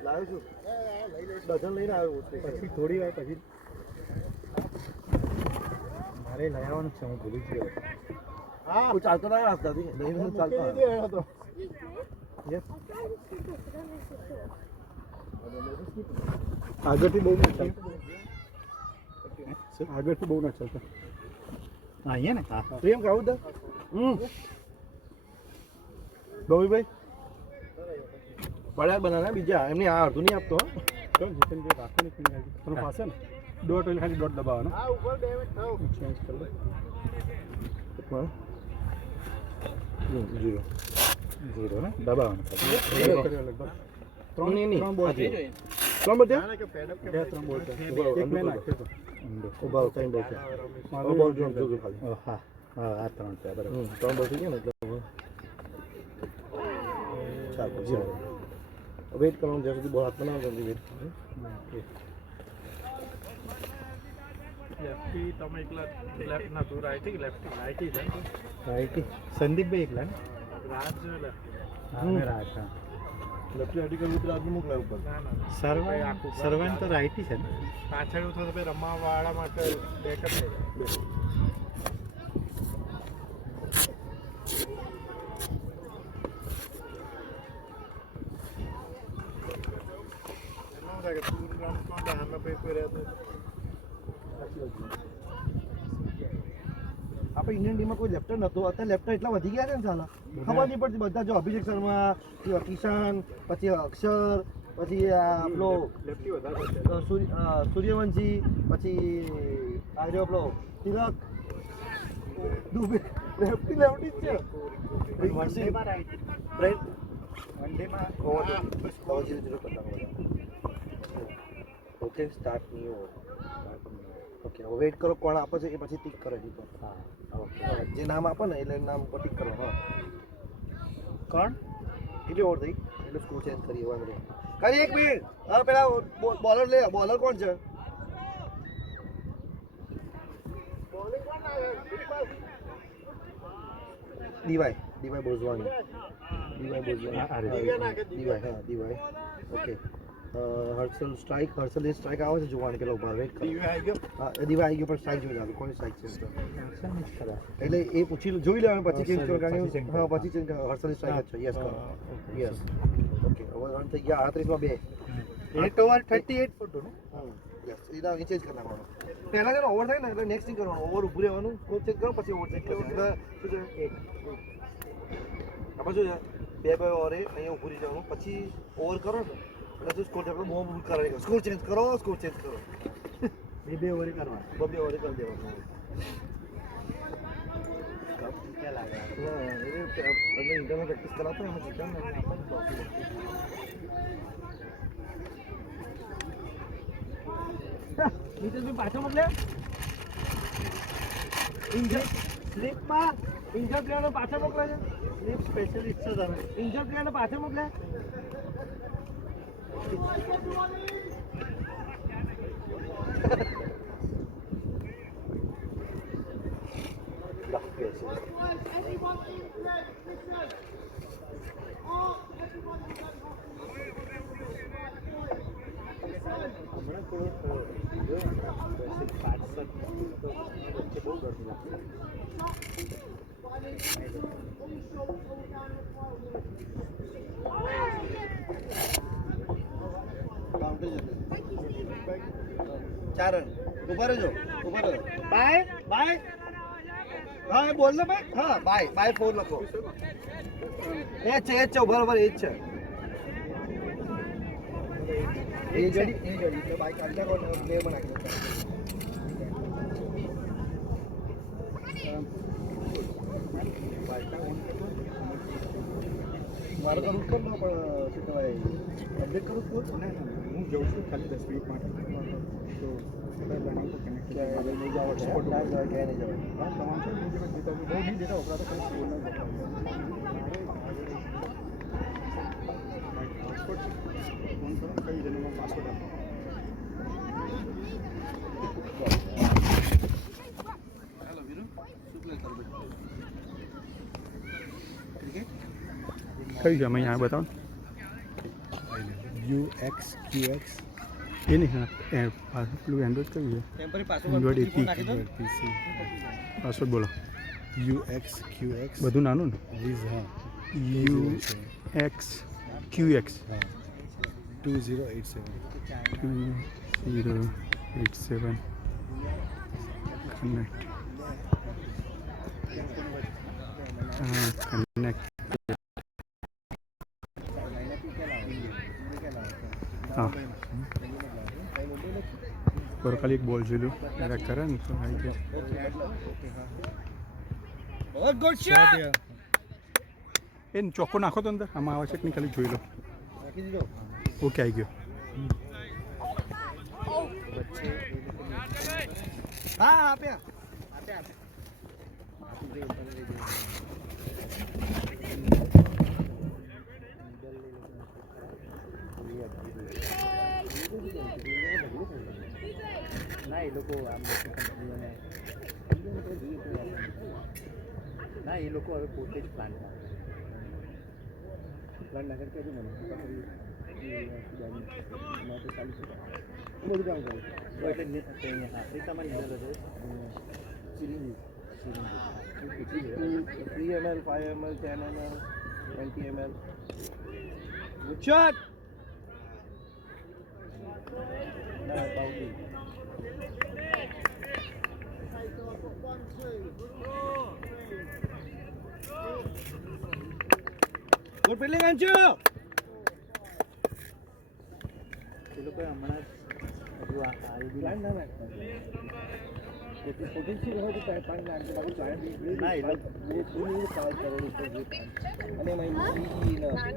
લાવ્યો છું ડઝન લઈને આવ્યો પછી થોડી વાર પછી મારે લઈ આવવાનું છે હું ભૂલી ગયો હા હું ચાલતો ના રસ્તાથી લઈને ચાલતો તો આગળથી બહુ ના ચાલતા આગળથી બહુ ના ચાલતા અહીંયા ને હા પ્રિયમ ખાવું તો ગૌરીભાઈ પડ્યા બનાના બીજા એમની આ અડધું નહીં આપતો ચાલ જીતનભાઈ રાખો ને પીને આવી તમે પાસે ને દોઢ એટલે ખાલી દોઢ દબાવવાનો હા ઉપર ડેમેજ થાવ ચેન્જ કરી દો જીરો ઝીરો ને દબાવવાનો લગભગ ત્રણ નહીં ત્રણ બોલ છે ત્રણ બોલ જાણે કે પેડઅપ કે બે ત્રણ બોલ છે એક મેં નાખ્યો તો ઉભા ત્રણ બોલ છે મારો બોલ જો ખાલી હા હા આ ત્રણ છે બરાબર ત્રણ બોલ થઈ ગયા ને એટલે ચાલ જીરો વેઇટ કરવાનું જ્યાં સુધી બોલ હાથ બનાવો જલ્દી વેઇટ લેફ્ટી તમે એકલા લેફ્ટ ના તું રાઈટી લેફ્ટી રાઈટી છે રાઈટી સંદીપભાઈ એકલા ને રાજ લેફ્ટી હા મેં રાઈટ હા લેફ્ટી હાડી કરવું તો આજનું મોકલાય ઉપર ના ના સર્વન તો રાઈટી છે ને પાછળ એવું થતું ભાઈ રમવા વાળા માટે બેકઅપ થઈ જાય એમાં કે તું રમતો ને આમે ભાઈ કોઈ રહેતું આપણે ઇન્ડિયન ટીમમાં કોઈ લેફ્ટર નહોતો અત્યારે લેફ્ટર એટલા વધી ગયા છે ને સાલા ખબર નહીં પડતી બધા જો અભિષેક શર્મા કિશન પછી અક્ષર પછી આપણો લેફ્ટી વધારે સૂર્યવંશી પછી આવ્યો આપણો તિલક દુબે લેફ્ટી લેફ્ટી જ છે વનડેમાં રાઈટી બ્રેન્ટ વનડેમાં જીરો કરતા ઓકે સ્ટાર્ટ નહીં ઓકે હવે વેઇટ કરો કોણ આપે છે એ પછી ટીક કરો જી પર હા ઓકે જે નામ આપે ને એટલે નામ પર ટીક કરો હા કોણ કેટલી ઓવર થઈ એટલે સ્કોર ચેન્જ કરી હવે બધે કરી 1 મિનિટ હા પેલા બોલર લે બોલર કોણ છે ડીવાય બોઝવાણી ડીવાય હા DY okay Harshal strike Harshal એ સ્ટ્રાઇક આવે છે જોવાનું કેટલો ભાર વેટ કરો હા ડીવાય આવી ગયો પણ સ્ટ્રાઇક જોઈ લો કોની સ્ટ્રાઇક છે એટલે એ પૂછી જોઈ લેવાનું પછી ચેન્જ કરો કારણ કે હા પછી ચેન્જ કરો હર્ષલ સ્ટ્રાઇક જ છે યસ કરો યસ ઓકે હવે રન થઈ ગયા 38 માં 2 8 ઓવર 38 ફોર નો યસ એના ચેન્જ કરી નાખવાનું પહેલા જેનો ઓવર થાય ને એટલે નેક્સ્ટ થિંગ કરવાનું ઓવર ઊભું રહેવાનું સ્કોર ચેક કરો પછી ઓવર ચેક કરો શું છે આપણે શું છે 2 ઓવરે અહીંયા ઊભું રહી જવાનું પછી ઓવર કરો ને એટલે શું સ્કોર ચેક કરો બહુ કરાવી સ્કોર ચેન્જ કરો બે ઓવરે કરવા 2 ઓવરે કરી દેવાનું क्या लगा ये इंटरनेट प्रैक्टिस करा था हमें जीता मैंने अपन नीचे भी पाछा मोकले इंजर स्लिप માં इंजर પ્લેયર પાછા મોકલે છે સ્લિપ સ્પેશિયલિસ્ટ છે તમે इंजर પ્લેયર પાછા મોકલે હમણાં થોડો વચ્ચે બહુ ગરમી લાગશે ચાર રન ઉભા રહેજો બાય હા બોલ લો ભાઈ હા બાય 4 લખો એ છે બરાબર એ જ છે એ જડી તો બાય કાઢતા કોણ પ્લે બનાવી દો મારે તો રૂટ કરનો પણ શું કહેવાય અપડેટ કરું તો હું જઉં છું ખાલી 10 મિનિટ માટે તો કનેક્ટ નહીં જાવ એક્સપોર્ટ ના જવાય ક્યાંય નહીં જવાય હા તમામ છે બહુ નહીં ડેટા વપરાતો ખાલી સ્કોર ના પાસપોર્ટ ફોન કરો કઈ જન્મમાં પાસપોર્ટ આપો હેલો વીરુ શું પ્લે કરો ક્રિકેટ કયું છે અમે यहाँ बताओ UXQX ये नहीं हाँ पेલું એન્ડ્રોઇડ કયું છે ટેમ્પરરી એન્ડ્રોઇડ એપી PC પાસવર્ડ બોલો UXQX બધું નાનું ને વિઝ હા UXQX હા 2087 2087 કનેક્ટ હા કનેક્ટ હા બરો ખાલી એક બોલ જોઈ લો જરા કરે ને તો આવી જાય बहुत गुड शॉट એ ચોખ્ખો નાખો તો અંદર આમાં આવે છે કે નહીં ખાલી જોઈ લો નાખી દીધો ઓકે આવી ગયો હા આપ્યા ના એ લોકો આમ કંપનીઓને ના એ લોકો હવે પોતે જ પ્લાન ના કરકે હજુ મને બધું કામ કરે એટલે આફ્રિકામાં નીકળે છે syringe 3 ml 5 ml 10 ml 20 ml good shot ના બાઉન્ડરી ગુડ ફિલ્ડિંગ અંશુ એ લોકો હમણાં હજુ આવી પ્લાન ના નાખતા જેટલી પોટેન્શિયલ હોય તો પાંચ નાખશે બાકી ના એ લોકો સાવ કરેલું છે અને એમાં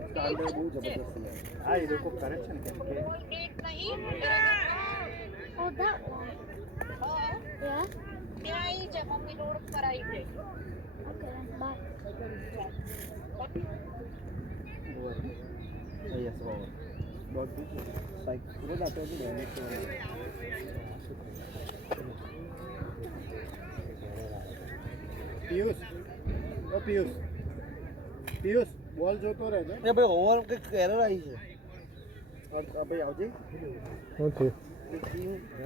સ્ટાન્ડર્ડ બહુ જબરદસ્ત છે હા એ લોકો કરે છે ને કેમ કે Oh, that one. આવી છે મમ્મી રોડ પર આવી છે ઓકે બાય યસ ઓવર બોલ સાઈક રોડ આપે છે ડેમેજ પિયુષ પિયુષ પિયુષ બોલ જોતો રહે છે એ ભાઈ ઓવર કે એરર આવી છે ભાઈ આવજે શું થયું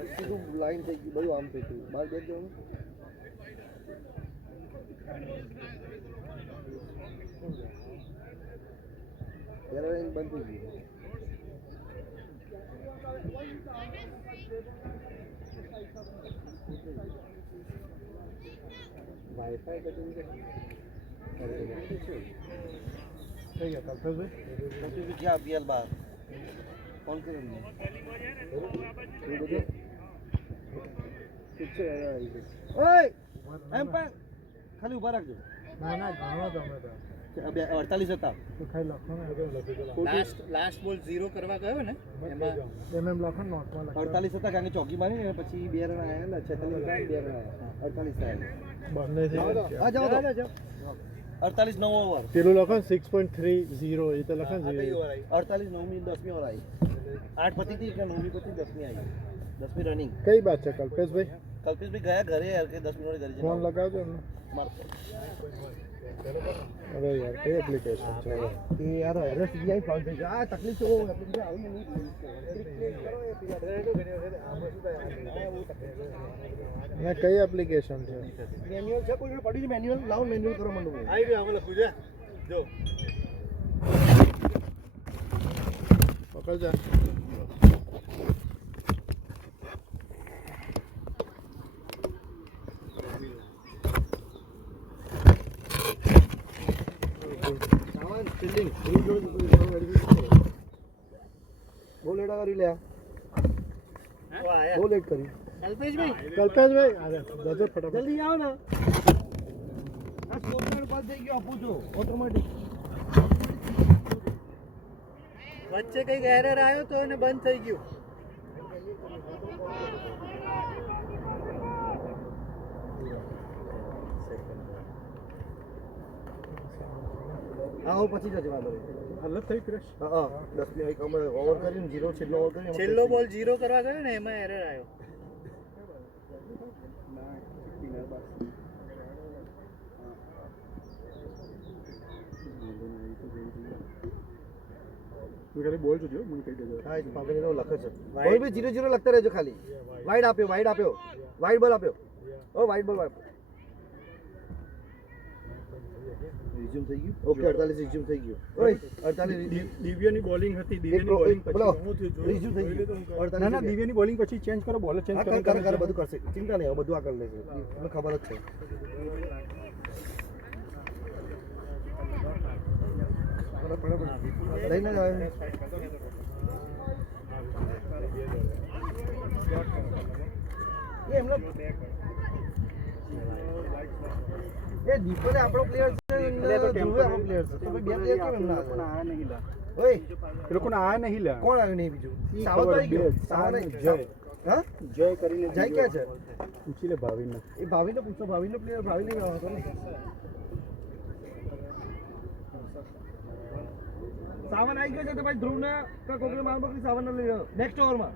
સીધું લાઈન થઈ ગઈ બધું આમ થઈ ગયું બહાર બેઠ જવાનું એરર આવીને બંધ થઈ ગયું વાઈફાઈ કટિંગ થઈ ગયા કલ્પેશભાઈ ક્યાં બીએલ બાર ફોન કર્યો મને ઠીક છે ઓય એમ પણ ખાલી ઊભા રાખજો ના ના ઘણો તમે તો 48 હતા તો ખાઈ લખો ને લાસ્ટ બોલ 0 કરવા ગયો ને એમાં એમ લખો ને નોટમાં લખો 48 હતા કારણ કે ચોકી મારી ને પછી 2 રન આવ્યા ને 46 હતા 2 રન આવ્યા 48 આવ્યા બંને થઈ આ જાઓ 48 9 ઓવર પેલું લખો ને 6.30 એ તો લખો ને 48 9મી 10મી ઓવર આવી 8 પતિ થી કે 9મી પતિ 10મી આવી 10મી રનિંગ કઈ બાત છે કલ્પેશભાઈ કલ્પેશભાઈ ગયા ઘરે યાર કે 10મી ઓવર ઘરે ફોન લગાવજો ને મારતો અરે યાર કઈ એપ્લિકેશન છે એ યાર એરર સીધી આવી ફાઉલ થઈ ગઈ આ તકલીફ તો એપ્લિકેશન આવી નહીં ના કઈ એપ્લિકેશન છે મેન્યુઅલ છે કોઈ પડી છે મેન્યુઅલ લાવો મેન્યુઅલ કરો મંડો આવી ગયો અમે લખું છે જો પકડ જા સાવન ફિલ્ડિંગ બોલ એડા કરી લે બોલ એડ કરી કલ્પેશભાઈ અરે જજો ફટાફટ જલ્દી આવો ને આ સ્કોરકાર્ડ પાસ થઈ ગયો આપું છું ઓટોમેટિક વચ્ચે કઈક એરર આવ્યો તો અને બંધ થઈ ગયું આવો પછી જજો વાંધો હાલત થઈ ક્રેશ હા 10 મિનિટ અમે ઓવર કરીને 0 છેલ્લો ઓવર કરીને છેલ્લો બોલ 0 કરવા ગયો ને એમાં એરર આવ્યો તું ખાલી બોલ જોજો મને કહી દેજો હા પાગડી નો લખે છે બોલ બી 0-0 લખતા રહેજો ખાલી વાઇડ આપ્યો વાઇડ બોલ આપ્યો ઓ વાઇડ બોલ આપ્યો રિઝ્યુમ થઈ ગયું ઓકે 48 રિઝ્યુમ થઈ ગયું ઓય 48 દિવ્યની બોલિંગ હતી દિવ્યની બોલિંગ પછી બોલો હું થયું રિઝ્યુમ થઈ ગયું 48 ના ના દિવ્યની બોલિંગ પછી ચેન્જ કરો બોલર ચેન્જ કરો કરે બધું કરશે ચિંતા નહીં બધું આ કરી લેશે મને ખબર જ છે લઈને જ આવે એમનો એ દીપોને આપણો પ્લેયર છે ધ્રુવે આપણો પ્લેયર છે તો બે પ્લેયર કેમ એમના આયા નહીં લા ઓય એ લોકોને આયા નહીં લા કોણ આવ્યું નહીં બીજું સાવત આવી ગયો સાવત જય હા જય કરીને જય ક્યાં છે પૂછી લે ભાવિને એ ભાવિને પૂછો ભાવિનો પ્લેયર ભાવિને હતો ને સાવન આવી ગયો છે તો ભાઈ ધ્રુવને કોકરે માર બકરી સાવનને લઈ લો નેક્સ્ટ ઓવરમાં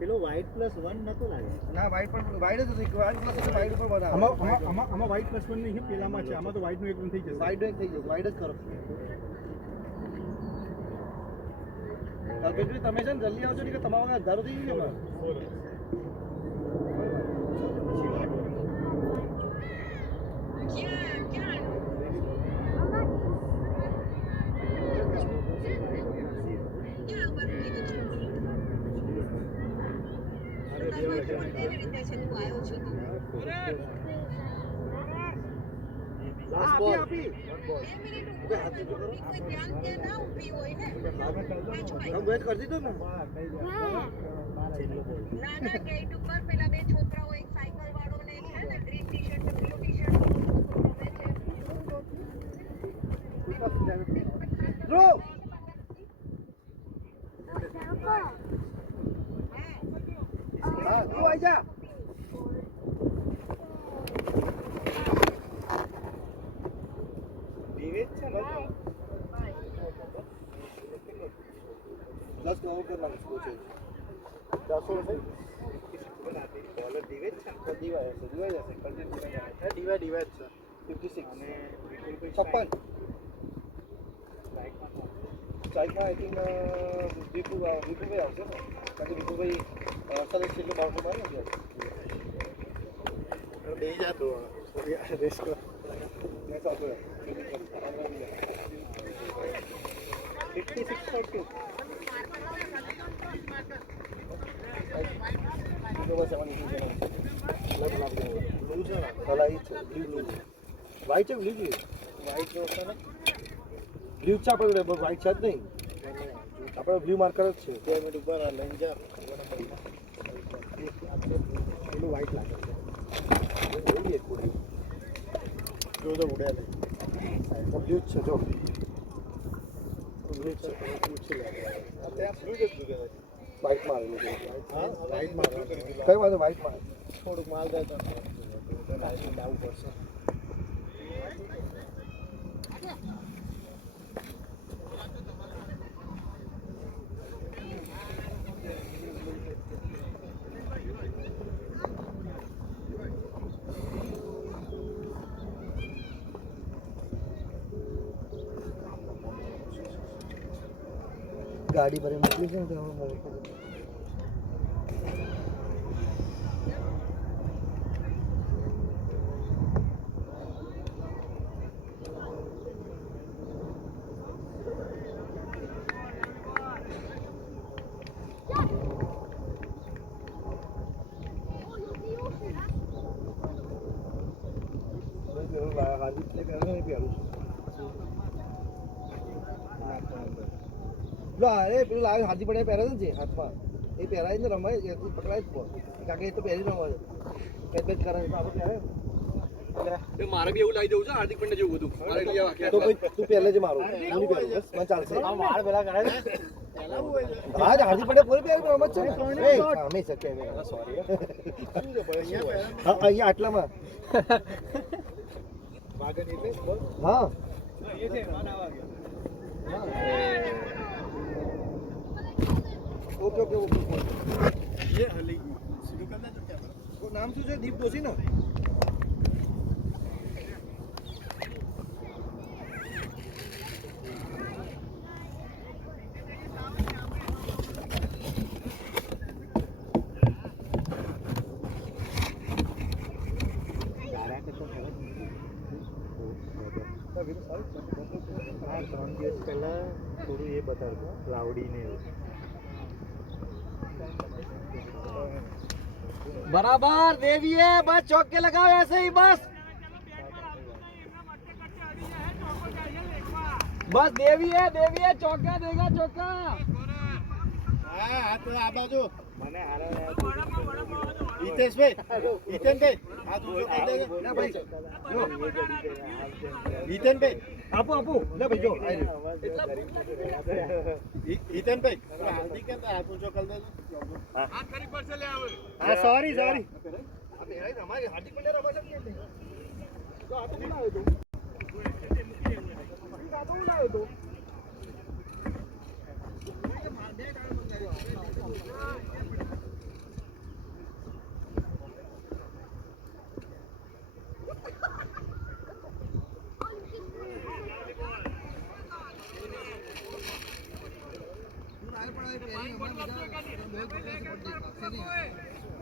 પેલો white+1 નતો લાગે ના વાઇડ પણ વાઇડ જ હતી વાઇડ પ્લસ વાઇડ ઉપર બનાવો આમાં વ્હાઇટ પ્લસ વન નહીં પેલામાં છે આમાં તો વ્હાઇટનું એક રન થઈ જશે વાઇડ જ થઈ ગયું વાઇડ જ કરો કલ્પેશભાઈ તમે છે ને જલ્દી આવજો ને કે તમારા હજારો થઈ ગયું એમાં આપી વેટ કરી દીધો ને ગેટ ઉપર પેલા બે છોકરાઓ એક સાયકલ વાળો ને છે ને ગ્રીન ટી-શર્ટ ને બ્લુ ટી-શર્ટ ધ્રુવ હા તું આઈ જા. પ્લસ કવર કર નાખ સ્કોર છે. 10 થઈ. બોલર દિવેજ છે. દિવાય હશે કન્ટિન્યુ દિવાય છે. 56 અને 56. સ્ટ્રાઇકમાં આઈ થિંક વિપુભાઈ આવશે ને, કારણ કે વિપુભાઈ સરસ એટલું બાઉન્ડ્રી મારે ને બે જાતો રેસ કર મેચ આવતો 56.2. વ્હાઈટ છે બ્લુ વ્હાઈટ જો છે ને બ્લુ છે આપણે વ્હાઈટ છે જ નહીં આપણે બ્લુ માર્કર જ છે 2 મિનિટ ઉપર લઈને જા પેલું વ્હાઈટ લાગે છે ઓલી એક ઉડે જો તો ઉડે નહીં બ્લુ જ છે જો બ્લુ છે પૂછી લાગે અત્યારે બ્લુ જ કહેવાય વ્હાઈટ મારેલું છે હા વ્હાઈટ મારેલું કઈ વાત વ્હાઈટ મારે થોડુંક માલ દે તો લાઈન ડાઉન કરશે ગાડી ભરી મોકલી છે ને પેલું લાવે હાથી પડે પહેરે છે હાથમાં એ પહેરાય ને રમાય એથી પકડાય જ કારણ કે એ તો પહેરી રમાય પેચ પેચ કરે તો આપણે પહેરે મારે બી એવું લાવી દેવું છે હાર્દિક પંડ્યા જેવું બધું મારે લઈ આવ્યા તો કોઈ તું પહેલે જ મારું હું નહીં પહેરું બસ મને ચાલશે માર પેલા કરે હા હાથી પડે પૂરી પહેરી રમત છે એ સામે શકે સોરી હા અહીંયા આટલામાં વાગન એટલે હા એ છે માના વાગે ओके ओके ओके ये हली शुरू करना तो क्या वो नाम શું છે દીપ દોશી નો હા 3 દિવસ પહેલા થોડું એ બતાવતું ક્લાઉડી ને बराबर देवी है बस चौके लगाओ ऐसे ही बस देवी है चौका देगा चौका હા હાથ આ બાજુ મને હિતેશભાઈ હિતેનભાઈ હાથ ઊંચો કરી દેજો ના ભાઈ હિતેનભાઈ આપો આપો લે ભાઈ જો હિતેનભાઈ હાર્દિક કે હાથ ઊંચો કરી દેજો हाथ खरी पर से ले आओ હા સોરી સોરી આ પહેરાય રમાય હાથી પડે રમા છે કે તો આ તો બોલાવે તો આ તો બોલાવે તો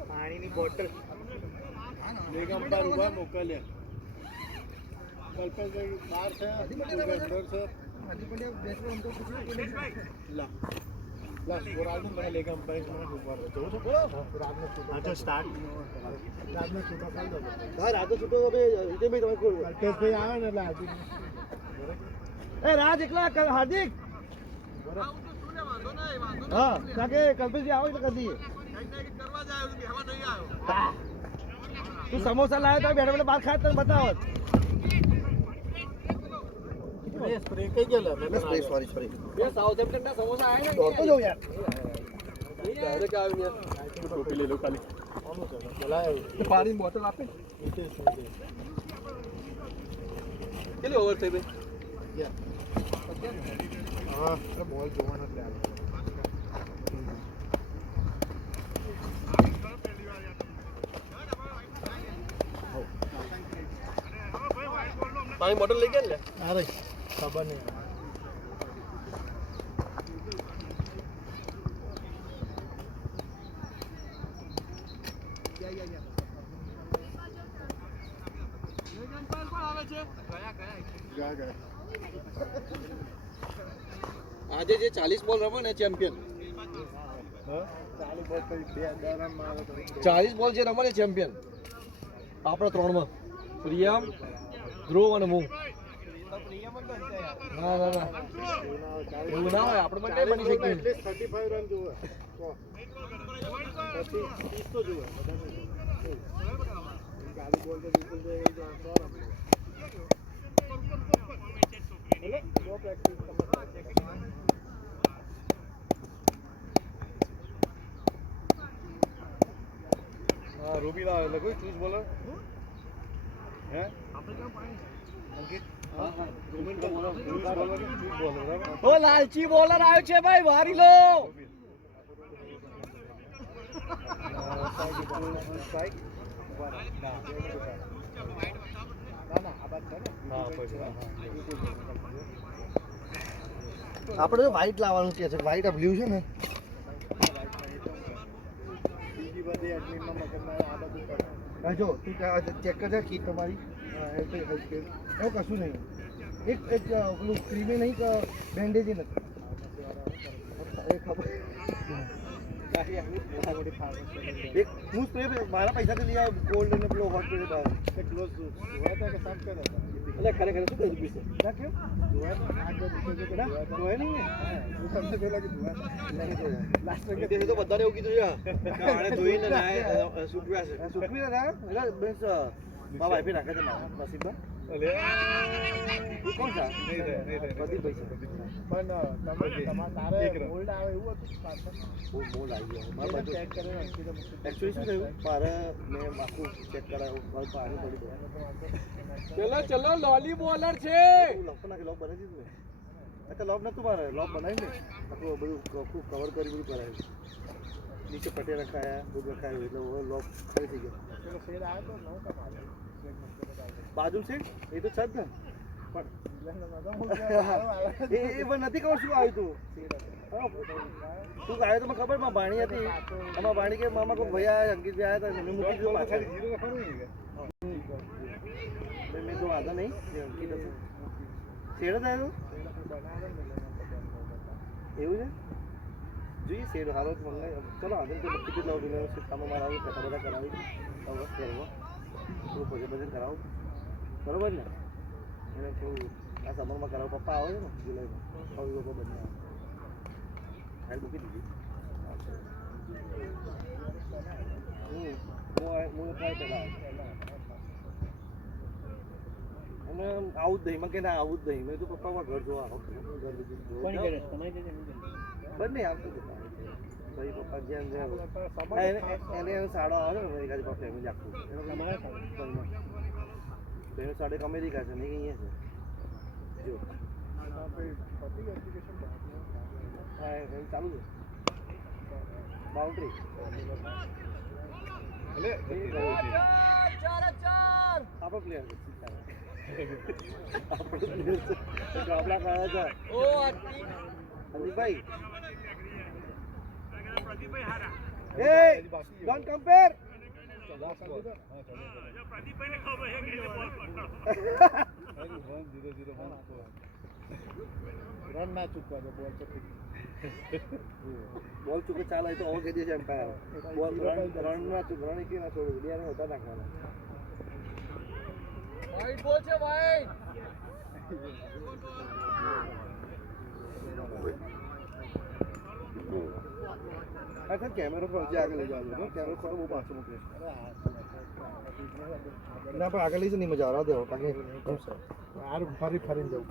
પાણીની બોટલ લેગમ પર ઉભા મોકલ્યા કલ્પેશભાઈ બહાર છે અંદર છે લા લા સ્કોરાનું મને લેગમ પર મને ઉભા જોઉં છો રાતનો છૂટો હા તો સ્ટાર્ટ રાતનો છૂટો ખાલી દો હા રાતો છૂટો હવે હિતેશભાઈ તમે કોણ કલ્પેશભાઈ આવે ને એટલે હાજી એ રાજ એકલા હાર્દિક હા કારણ કે કલ્પેશજી આવે તો કરી દઈએ તું સમોસા લાવ્યો તો બેઠા બેઠા બાર ખાય તને બતાવો સ્પ્રે કઈ ગયેલા મેં સ્પ્રે સોરી સોરી ये साउथहैम्पटन का समोसा आया ना દોડતો જાઉં યાર डायरेक्ट आया ટોપી લઈ લો ખાલી કોનું છે બોલાય પાણીની બોટલ આપે નીતેશ કેટલી ઓવર થઈ ભાઈ હા બોલ જોવાનો એટલે આવે પાણી બોટલ લઈ ગયા ને અરે ખબર નહીં ગયા ગયા આજે જે 40 બોલ રમે ને ચેમ્પિયન હા ચાલુ બોલ પછી 2 રન મારો તો 40 બોલ જે રમે ને ચેમ્પિયન આપણા ત્રણમાં પ્રિયમ ધ્રુવ અને હું ના ના ના એવું ના હોય આપણે પણ કઈ બની શકીએ એટલીસ્ટ 35 રન જોવે પછી 30 તો જોવે ગાડી બોલ તો બિલકુલ જો એ 100 રન એટલે જો પ્રેક્ટિસ હા રૂબીલા એટલે કોઈ ચૂઝ બોલર હે અંકિત હા હા રૂબીન તો બોલર ચૂઝ બોલર બરાબર ઓ લાલચી બોલર આવ્યો છે ભાઈ વારી લો સ્ટ્રાઇક ના આ બાત છે ને હા પછી હા આપણે તો વ્હાઈટ લાવવાનું કે છે વ્હાઈટ આ બ્લુ છે ને બીજી બધી એડમિટમાં મગજમાં આ બધું કરે હા જો તું ચેક કરજે કીટ તમારી હેલ્થ એવું કશું નહીં એક પેલું ક્રીમે નહીં કે બેન્ડેજ નથી એ ખબર એક હું સ્પ્રે મારા પૈસાથી લઈ આવ્યો કોલ્ડ અને પેલો હોટ સ્પ્રે બહાર તે ક્લોઝ જોવા હતા કે સાફ કર્યા હતા એટલે ખરેખર શું કહ્યું પીસે ના કેમ જોવા હતા આગળ નીચે કે ના જોયે નહીં હું તમને પેલા કે જોવા લાસ્ટ તે તો બધાને એવું કીધું છે આણે ધોઈને નાય સુકવ્યા છે સુખવી ના એટલે બેસ મારા વાઈફે નાખે છે મારા નસીબમાં કોણ છે બધી પૈસા પણ તમે તારે ગોલ્ડ આવે એવું હતું પાછળ બહુ મોલ આવી ગયો મારા બધું ચેક કરીને અંકિતે મૂકી એકચ્યુઅલી શું થયું મારે મેં આખું ચેક કરાવ્યું મારું પાણી પડી ગયું ચલો ચલો લોલી બોલર છે લોક નાખી લોક બનાવી દીધું ને એટલે લોક નતું મારે લોક બનાવી ને આખું બધું આખું કવર કરી બધું કરાવ્યું નીચે પટે રખાયા બધું રખાયું એટલે લોક ખાલી થઈ ગયો પેલો શેર આવ્યો તો નહોતો મારે બાજુ છે એ તો છે જ ને પણ એ પણ નથી ખબર શું આવ્યું તું તું આવ્યો તો મને ખબર માં ભાણી હતી અમારા ભાણી કે મામા કોઈ ભૈયા અંકિતભાઈ આવ્યા હતા મેં મૂકી દીધું પાછળ મેં તો વાંધો નહીં જે અંકિત હતું શેડ જ આવ્યો એવું છે જોઈએ શેડ હારો જ મંગાવી ચલો આગળ તો ટિકિટ લાવું ડિલર સીટમાં મારા આવી કથા બધા કરાવી હવે કરવા થોડું ભજન ભજન કરાવું બરોબર ને એને કેવું આ સમરમાં કરાવું પપ્પા આવે છે ને જુલાઈમાં હવે લોકો બંને આવે હાલ મૂકી દીધી હું થાય પહેલાં અને આવું જ નહીં મને કે ના આવું જ નહીં મેં તો પપ્પામાં ઘર જોવા આવો ઘર બીજું બંને આવતું હતું ભાઈ પપ્પા જ્યાં જ્યાં એને સાડો આવે ને અમેરિકા ફેમિલી આખું એનો સાડો એક અમેરિકા છે નહીં અહીંયા છે જો હા એ ચાલુ છે બાઉન્ડ્રી એટલે આપણો પ્લેયર છે આપણો પ્લેયર છે ગાબડા ખાયા છે ઓ અલીભાઈ એ ડોન્ટ કમ્પેર રન ના ચૂકવા દો બોલ ચૂકી બોલ ચૂકે ચાલે તો ઓકે દે છે એમ્પાયર બોલ રન ના ચૂક રન કે ના છોડું બે રન હતા નાખવાના વાઈટ બોલ છે વાઈટ અચ્છા કેમેરો થોડો આગળ લઈ જાજો કેમેરો થોડો બહુ પાછો મૂકે ના પણ આગળ લઈ જ નહીં મજા આવવા દેવો કારણ કે સારું ફરી ફરીને જવું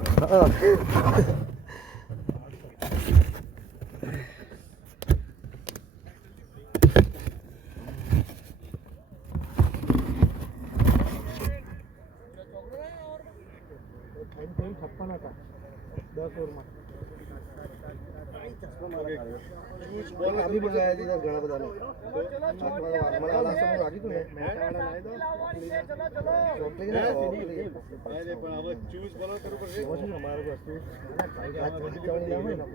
હતા 10 ઓવરમાં. બોલ આપી બગાયા હતી ઘણા બધાને મને આ લાસ્ટ ટાઈમ લાગી હતું ને મહેસાણા લાવી દો ચોકલી ને પણ હવે ચૂઝ બોલર કરવું પડશે. એમાં શું અમારે વસ્તુ હાચવણી ના હોય ને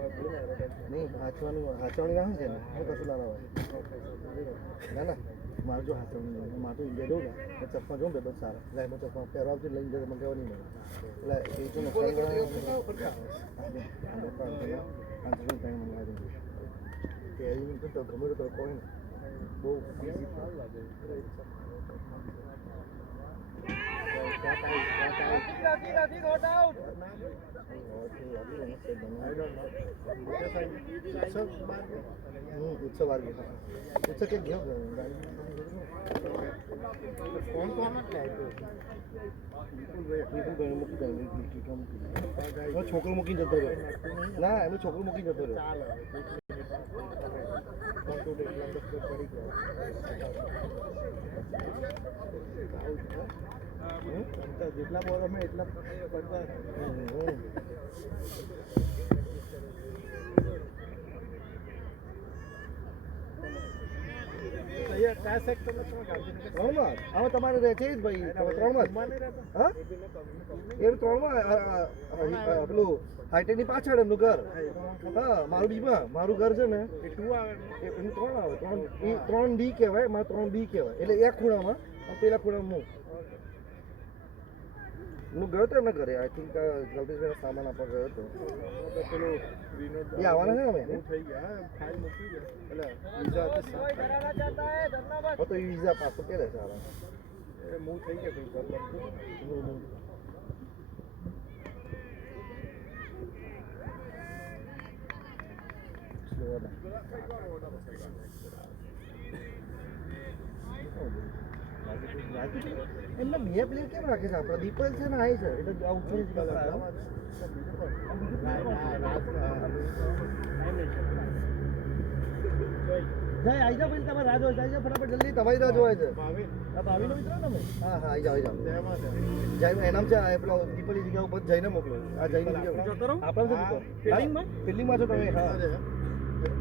નહીં હાચવાની ના હોય છે ને હું કશું ના હોય ના ના મારે જો હાચવણી મારે તો ઇન્ડિયા જવું ને ચશ્મા જોઉં ને બસ સારા એટલે એમાં ચશ્મા પહેરવાથી લઈને જાય મને કહેવા નહીં મળે એટલે એ તો નુકસાન કે એની તો ગમે તો કોઈ ને બહુ उत्सव आ गया उत्सव के गयो કોણ કોણ જ લાવ્યો છોકરો મૂકી જતો રહ્યો ના એનો છોકરો મૂકી જતો રહ્યો ચાલે કોમ્પ્યુટર એટલા પડી ગયો જેટલા બોલ અમે એટલા પડતા કયા સેક્ટરમાં તમે ત્રણમાં હવે તમારે રહે છે જ ભાઈ તમે ત્રણમાં હા એ ત્રણમાં પેલું હાઈટેકની પાછળ એમનું ઘર હા મારું બીમાં મારું ઘર છે ને એ 2 આવે એનું 3 આવે 3 ડી કહેવાય મારે 3 બી કહેવાય એટલે એક ખૂણામાં પેલા ખૂણામાં હું ગયો હતો એમના ઘરે આઈ થિંક ગલતીભાઈનો સામાન આપવા ગયો હતો પેલું વિનોદ એ આવવાના છે ને અમે થઈ ગયા ફાઇલ મૂકી ગયા એટલે વિઝા હતી તો એ વિઝા પાસપોર્ટ કે રહેશે સારા એ મૂવ થઈ ગયા ભાઈ એમના બે પ્લેયર કેમ રાખે છે આપણા દીપલ છે ને આઈ છે એટલે આ ઉછળી જ જાય આઈ જાઓ ભાઈ તમારે રાહ જોઈ જાય ફટાફટ જલ્દી તમારી રાહ જોવાય છે આ ભાવિનો મિત્ર ને હા હા આઈ જાઓ જય એનામ છે આ પેલો દીપલની જગ્યા ઉપર જઈને મોકલો આ જઈને જગ્યા આપણા છે ફિલ્ડિંગમાં ફિલ્ડિંગમાં છો તમે હા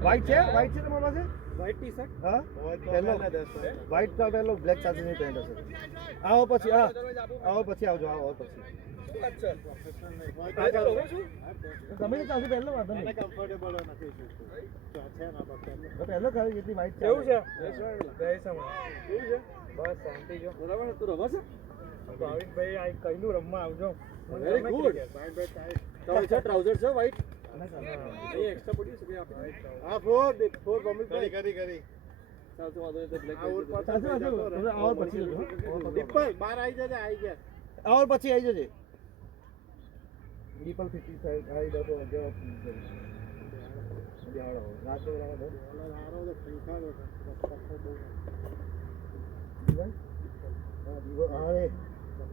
વ્હાઈટ છે તમારી પાસે વ્હાઈટ ટી શર્ટ હા પહેલો વ્હાઈટ તો પહેલો બ્લેક ચાર્જરની પેન્ટ હશે આવો પછી હા આવો પછી આવજો આવો પછી તમે ચાલશે પહેલો વાંધો નહીં કમ્ફર્ટેબલ નથી છે ના પહેલો ખાલી જેટલી વ્હાઈટ કેવું છે કેવું છે બસ શાંતિ જો બરાબર તું રમો છે ભાવિકભાઈ આ કઈનું રમવા આવજો વેરી ગુડ ટ્રાઉઝર છે વ્હાઈટ એ એક્સ્ટ્રા પડ્યું છે ભાઈ હા ફોર ભમિકભાઈ કરી ચાલતો વાંધો નહીં તો બ્લેક આવો પછી દીપલ બહાર આવી જજે આવી ગયા આવો પછી આવી જજે દીપલ 50 સાઈડ આવી દો જવાબ રાત હારો તો પૈસા અરે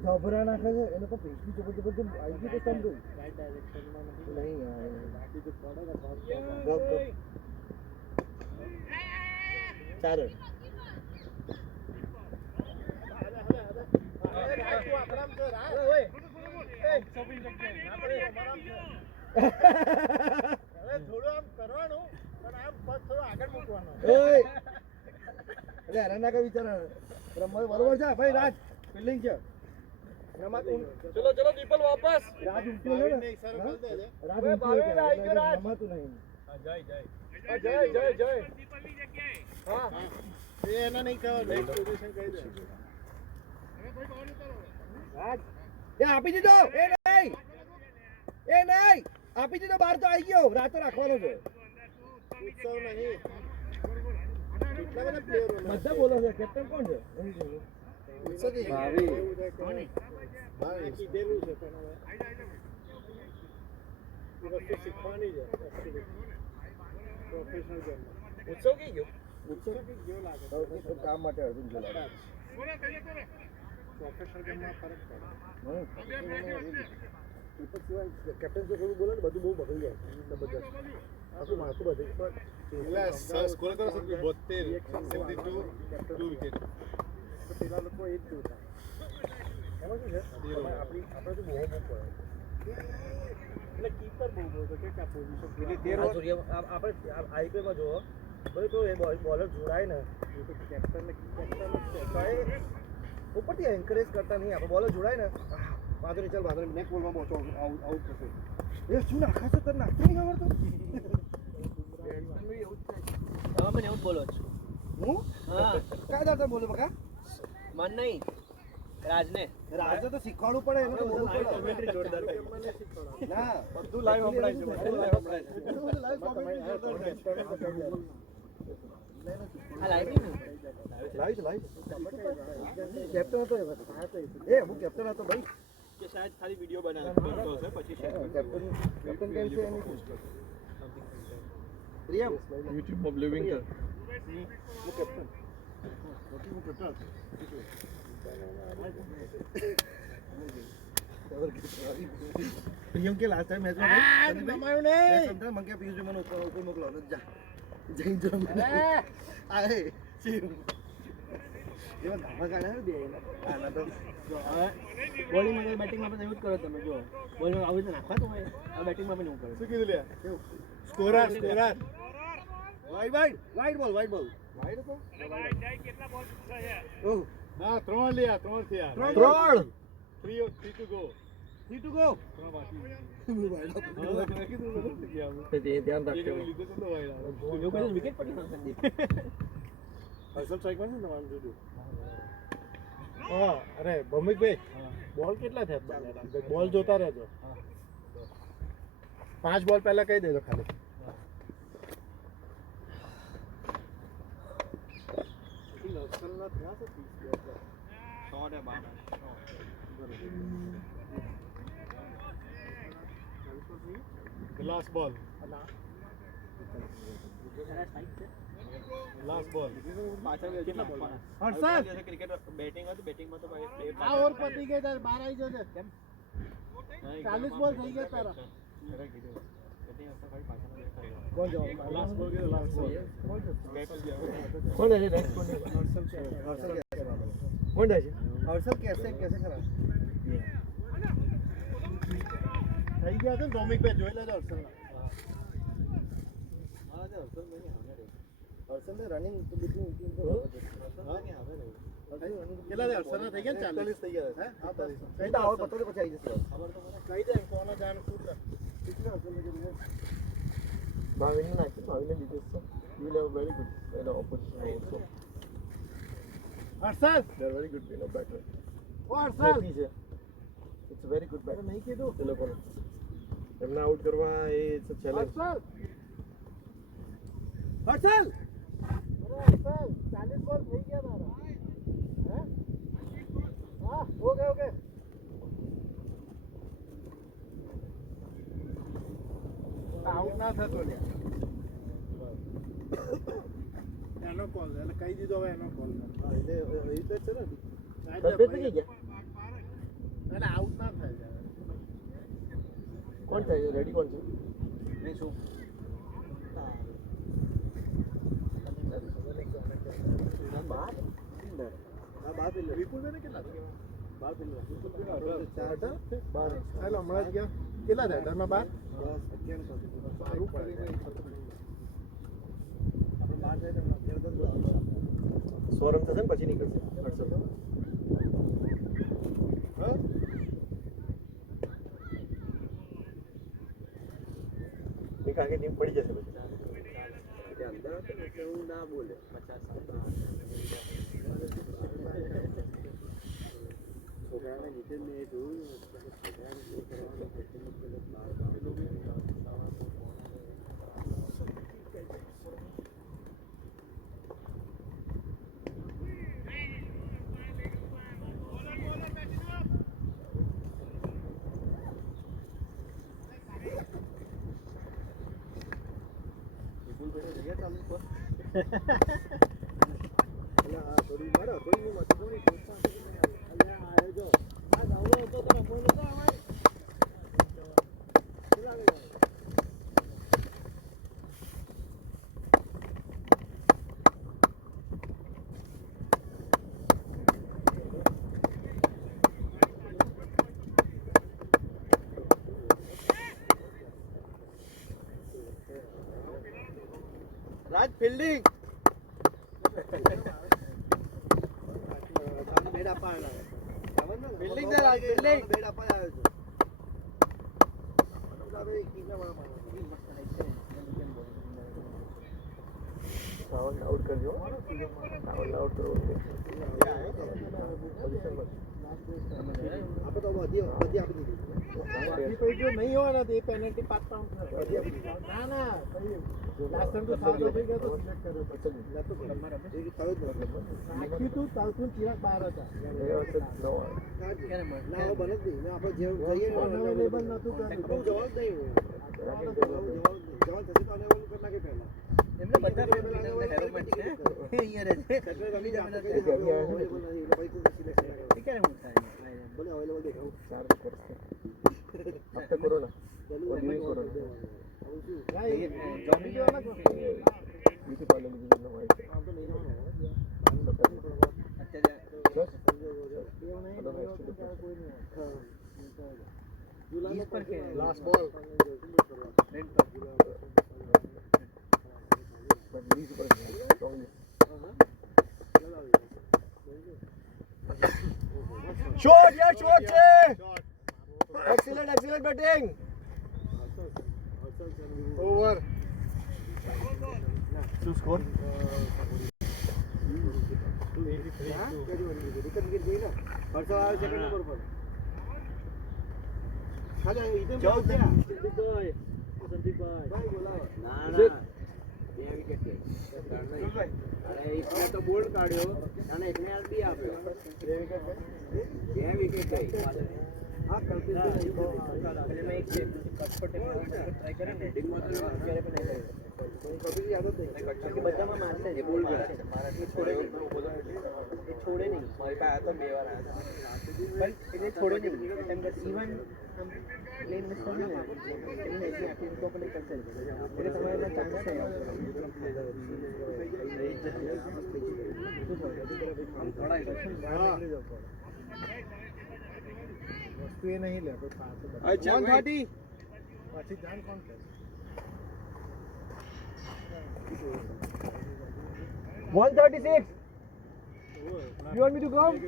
ગભરા નાખે છે એને તો પેશી ચોપર ચોપર આવી ગયું તો સમજુ નહીં યાર બાકી તો પડે ને ચાલો થોડું આમ કરવાનું પણ આમ પગ થોડું આગળ મૂકવાનું એટલે હેરાન ના કઈ વિચાર બરોબર છે ભાઈ રાજ ફિલ્ડિંગ છે ચલો ચલો દીપલ વાપસ રાજ ઉઠ્યો છે ને રાજ ઉઠ્યો છે રમાતું નહીં જય હા એ એના નહીં કહો નેક્સ્ટ પોઝિશન કહી દે રાજ એ આપી દીધો એ નહીં આપી દીધો બહાર તો આવી ગયો રાત તો રાખવાનો છે ઉત્સવ નહીં કેટલા બધા પ્લેયરો બધા બોલો છે કેપ્ટન કોણ છે ઉત્સવ ભાવી કીધેલું છે પણ હવે એ વસ્તુ શીખવાની છે પ્રોફેશનલ ગેમમાં ઉત્સવ કઈ ગયો ગયો લાગે કામ માટે અર્જુન જો લાગે પ્રોફેશનલ ગેમમાં ફરક પડે કેપ્ટન જો થોડું બોલે ને બધું બહુ બગડી જાય જબરજસ્ત આખું માથું બધું સ્કોર કરો 72 72 2 વિકેટ પેલા લોકો એ જ જોતા એમાં શું છે આપણે તો બહુ પડે એટલે કીપર બહુ ગયો કે ક્યાં પોઝિશન આપણે આઈપીએલમાં જોવો બરાબર તો એ બોલર જોડાય ને કેપ્ટન તો એ ઉપરથી એન્કરેજ કરતા નહીં આપણે બોલર જોડાય ને વાંધો નહીં ચાલ વાંધો નહીં નેક્સ્ટ બોલમાં પહોંચો આઉટ થશે એ શું નાખા છે તને નાખતો નહીં આવડતું તમે એવું જ બોલો છો હું હા કાય દાતા બોલે બકા મન નહીં રાજને રાજે તો શીખવાડવું પડે એને તો બોલવું પડે કમેન્ટ્રી જોરદાર ના બધું લાઈવ સંભળાય છે આ લાઈવ ને લાઈવ કેપ્ટન હતો એ હું કેપ્ટન હતો ભાઈ કે શાયદ ખાલી વિડિયો બનાવતો હશે પછી કેપ્ટન કેમ છે એની પ્રિયમ YouTube માં લિવિંગ કર હું કેપ્ટન હું કેપ્ટન પ્રિયમ કે લાસ્ટ ટાઈમ મેચમાં રમાયું નહીં સમજા મને કે પિયુષ મને ઉપર મોકલો જા જઈ જો આએ ચીમ એવા ધામા કાઢ્યા બે આના તો બોલિંગ માં બેટિંગ માં પણ એવું જ કરો તમે જો બોલિંગ આવી રીતે નાખવા તો હોય આ બેટિંગ માં પણ એવું કરો શું કીધું લે સ્કોરર વાઈડ બોલ વાઈડ હતો ઓહ ના 3 લ્યા 3 થયા 3 ટુ ગો 3 ટુ ગો તે ધ્યાન રાખજો લીધો તો વાયડા એવું કઈ વિકેટ પડી સંદીપ હર્ષલ સ્ટ્રાઇક માં છે ને 1 2 હા અરે ભૌમિકભાઈ બોલ કેટલા થયા બોલ જોતા રહેજો 5 બોલ પહેલા કહી દેજો ખાલી લશ્કરના થયા છે 30 લાસ્ટ બોલ લાસ્ટ બોલ પાછળ કેટલા બોલ હર્ષદ ક્રિકેટ બેટિંગ હતું બેટિંગ માં તો ભાઈ આ ઓવર પતી ગઈ તાર 12 આવી જશે કેમ 40 બોલ થઈ ગયા તારા કોણ જવાબ લાસ્ટ બોલ કે લાસ્ટ બોલ કોણ છે નેક્સ્ટ કોણ કોણ છે हर्षल कैसे खरा થઈ ગયા છે ને ભૌમિકભાઈ જોઈ લેજો હર્ષદ हर्षल ने रनिंग तो बिल्कुल કેટલા હર્ષદ થઈ ગયા 40 થઈ ગયા હે હા कहीं तो और पता तो कुछ आई जैसे કહી દે કોનો જાણ શું છે कितना हर्षल ने किया ભાવિને નાખી ભાવિને લીધું છે you have very good opposition also Harshad they are very good batter ઓ Harshad it's very good batter નહીં કીધું એ લોકોને એમને આઉટ કરવા એ it's a challenge Harshad Harshal Harshad 40 ball થઈ ગયા તારા હે હા ઓકે આઉટ ના થતો લે એનો કોલ એટલે કહી દીધો હવે એનો કોલ એટલે રીતે છે ને સફેદ થઈ ગયા એટલે આઉટ ના થાય કોણ થાય રેડી કોણ છે નહીં શું બાર આ બાર પેલે વિપુલભાઈને કેટલા થઈ ગયા 12 પેલે અઢાર? 12 એટલે હમણાં જ ગયા કેટલા થયા 18 માં 12 સારું પડે આપણે 12 સો રન થશે ને પછી નીકળશે હર્ષલ હા એક આગે ટીમ પડી જશે પછી અંદર એટલે હું ના બોલે 50 છોકરાને નીચે મેં જોયું છોકરાને શું થોડી મારો થોડી હું થોડી પ્રોત્સાહન જો આ ગાવડો હતો તો રમવો નતો આવે ફિલ્ડિંગ બેડ આપવા આવ્યો ફિલ્ડિંગ દે રાજ ફિલ્ડિંગ બેડ આપવા આવ્યો છું હવે કિના વાળા સાઉન્ડ આઉટ કરજો સાઉન્ડ આઉટ કરો આપણે તો બધી આપી દીધી કોઈ જો નહીં હોય ને તો એ પેનલ્ટી 5 પાઉન્ડ ના ના લાસ્ટ ટાઈમ તો સાઉથ આફ્રિકા તો સિલેક્ટ કર્યો નાખ્યું તું સાઉથનું ચિરાગ બહાર હતા ના બને જ નહીં આપણે જેમ જઈએ અવેલેબલ નતું બહુ જવાબ નહીં જવાબ થશે તો અનેબલ કરી નાખે પહેલા એમને બધા ડેવલપમેન્ટ છે અહીંયા રહે છે રમી જાય એ ક્યારે હું થાય બોલે અવેલેબલ દેખાવું સારું કરશે આપણે કોરોના જોબી જો અલગ બ્યુટી પાર્લર બીજું ન હોય આમ તો નહીં જવાનું અત્યારે પર કે લાસ્ટ બોલ રેડ પર બટ લીઝ પર સ્ટ્રોંગલી શોટ યાર શોટ છે એક્સિલન્ટ બેટિંગ ઓવર શું સ્કોર વિકેટ ગઈ ને હર્ષદ આવે સેકન્ડ નંબર પર ખાલી ઈદમ જાઓ ક્યાં સંદીપભાઈ ભાઈ બોલાવો ના ના બે વિકેટ ગઈ અરે એકને તો બોલ્ડ કાઢ્યો અને એકને આરબી આપ્યો બે વિકેટ ગઈ હા કલ્પિત મેં એક છે કટ પર ટ્રાય કરે ને ડિંગમાં તો ક્યારે પણ નહીં કલ્પિત યાદ જ નહીં કે બધામાં મારશે એ બોલ્ડ કરે મારાથી છોડે નહીં એ છોડે નહીં મારી પાસે તો બે વાર આવ્યા પણ એને છોડે નહીં એમ કે ઇવન લેન મિસ કરી ને એને એસી આખી તો પણ કરશે એટલે તમારે ચાન્સ છે વસ્તુ એ નહીં લે તો પાછું અચ્છા 130 પછી જાણ કોણ કરે 136 you want me to come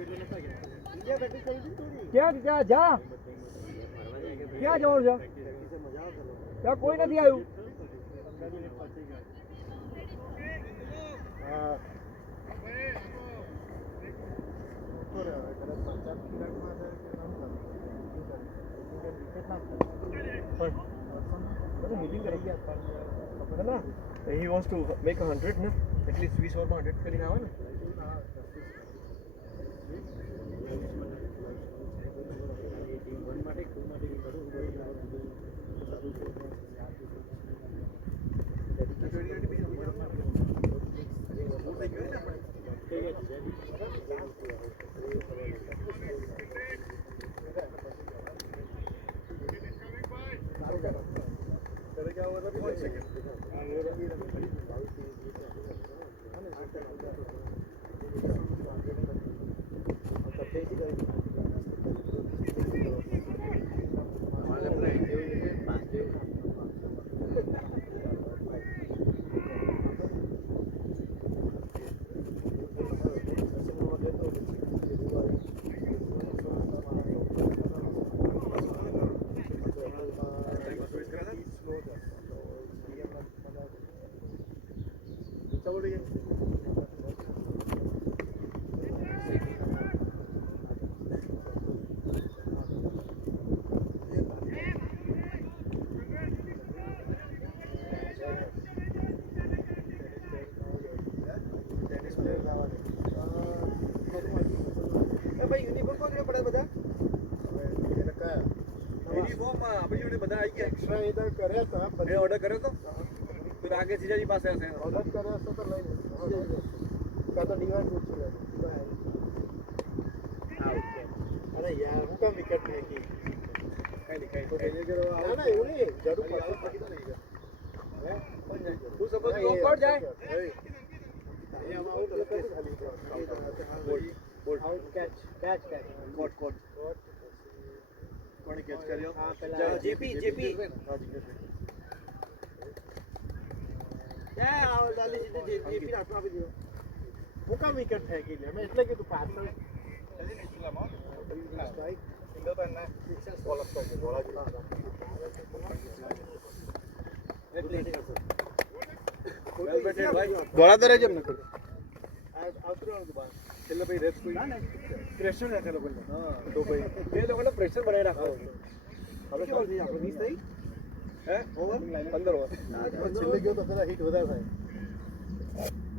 India batting કરી દીધી क्या क्या जा क्या जाओ जा क्या कोई नहीं आयु હા તો રે હવે કદાચ 50 કિલોમાં છે કે નામ કરે વિકેટ ના થાય પણ હિટિંગ કરી ગયા પણ है ना he wants to make 100 ना at least 20 ओवर में 100 કરીને આવે ને ભાઈ યુનિફોર્મ કોણ પડે બધા એને કયા યુનિફોર્મ આપણી જોડે બધા આવી ગયા એક્સ્ટ્રા ઇધર કર્યા હતા મેં પછી ઓર્ડર કર્યો તો તો આગે જીજાજી પાસે હશે ઓર્ડર કર્યા હશે તો લઈ લેજો કાં તો ડિવાઇડ પૂછી લેજો અરે યાર હું કેમ વિકેટ ફેંકી ના ના એવું નહીં જરૂર પડશે હું સપોઝ નોકઆઉટ જાય અહીંયા આઉટ એટલે ખાલી આઉટ કેચ કોટ કોણે કેચ કર્યો જેપી જાય આવ ડાલી સીધે જેપી હાથમાં આપી દીધો હું કામ વિકેટ ફેંકી લે મેં એટલે કીધું પાછળ દોડાતા રહેજો એમને છેલ્લે ભાઈ રેસ કોઈ પ્રેશર રાખે લોકોને તો ભાઈ એ લોકોને પ્રેશર બનાવી રાખો હવે કેવું થઈ આપણે 20 થઈ હે ઓવર 15 ઓવર છેલ્લે ગયો તો કદાચ હિટ વધારે થાય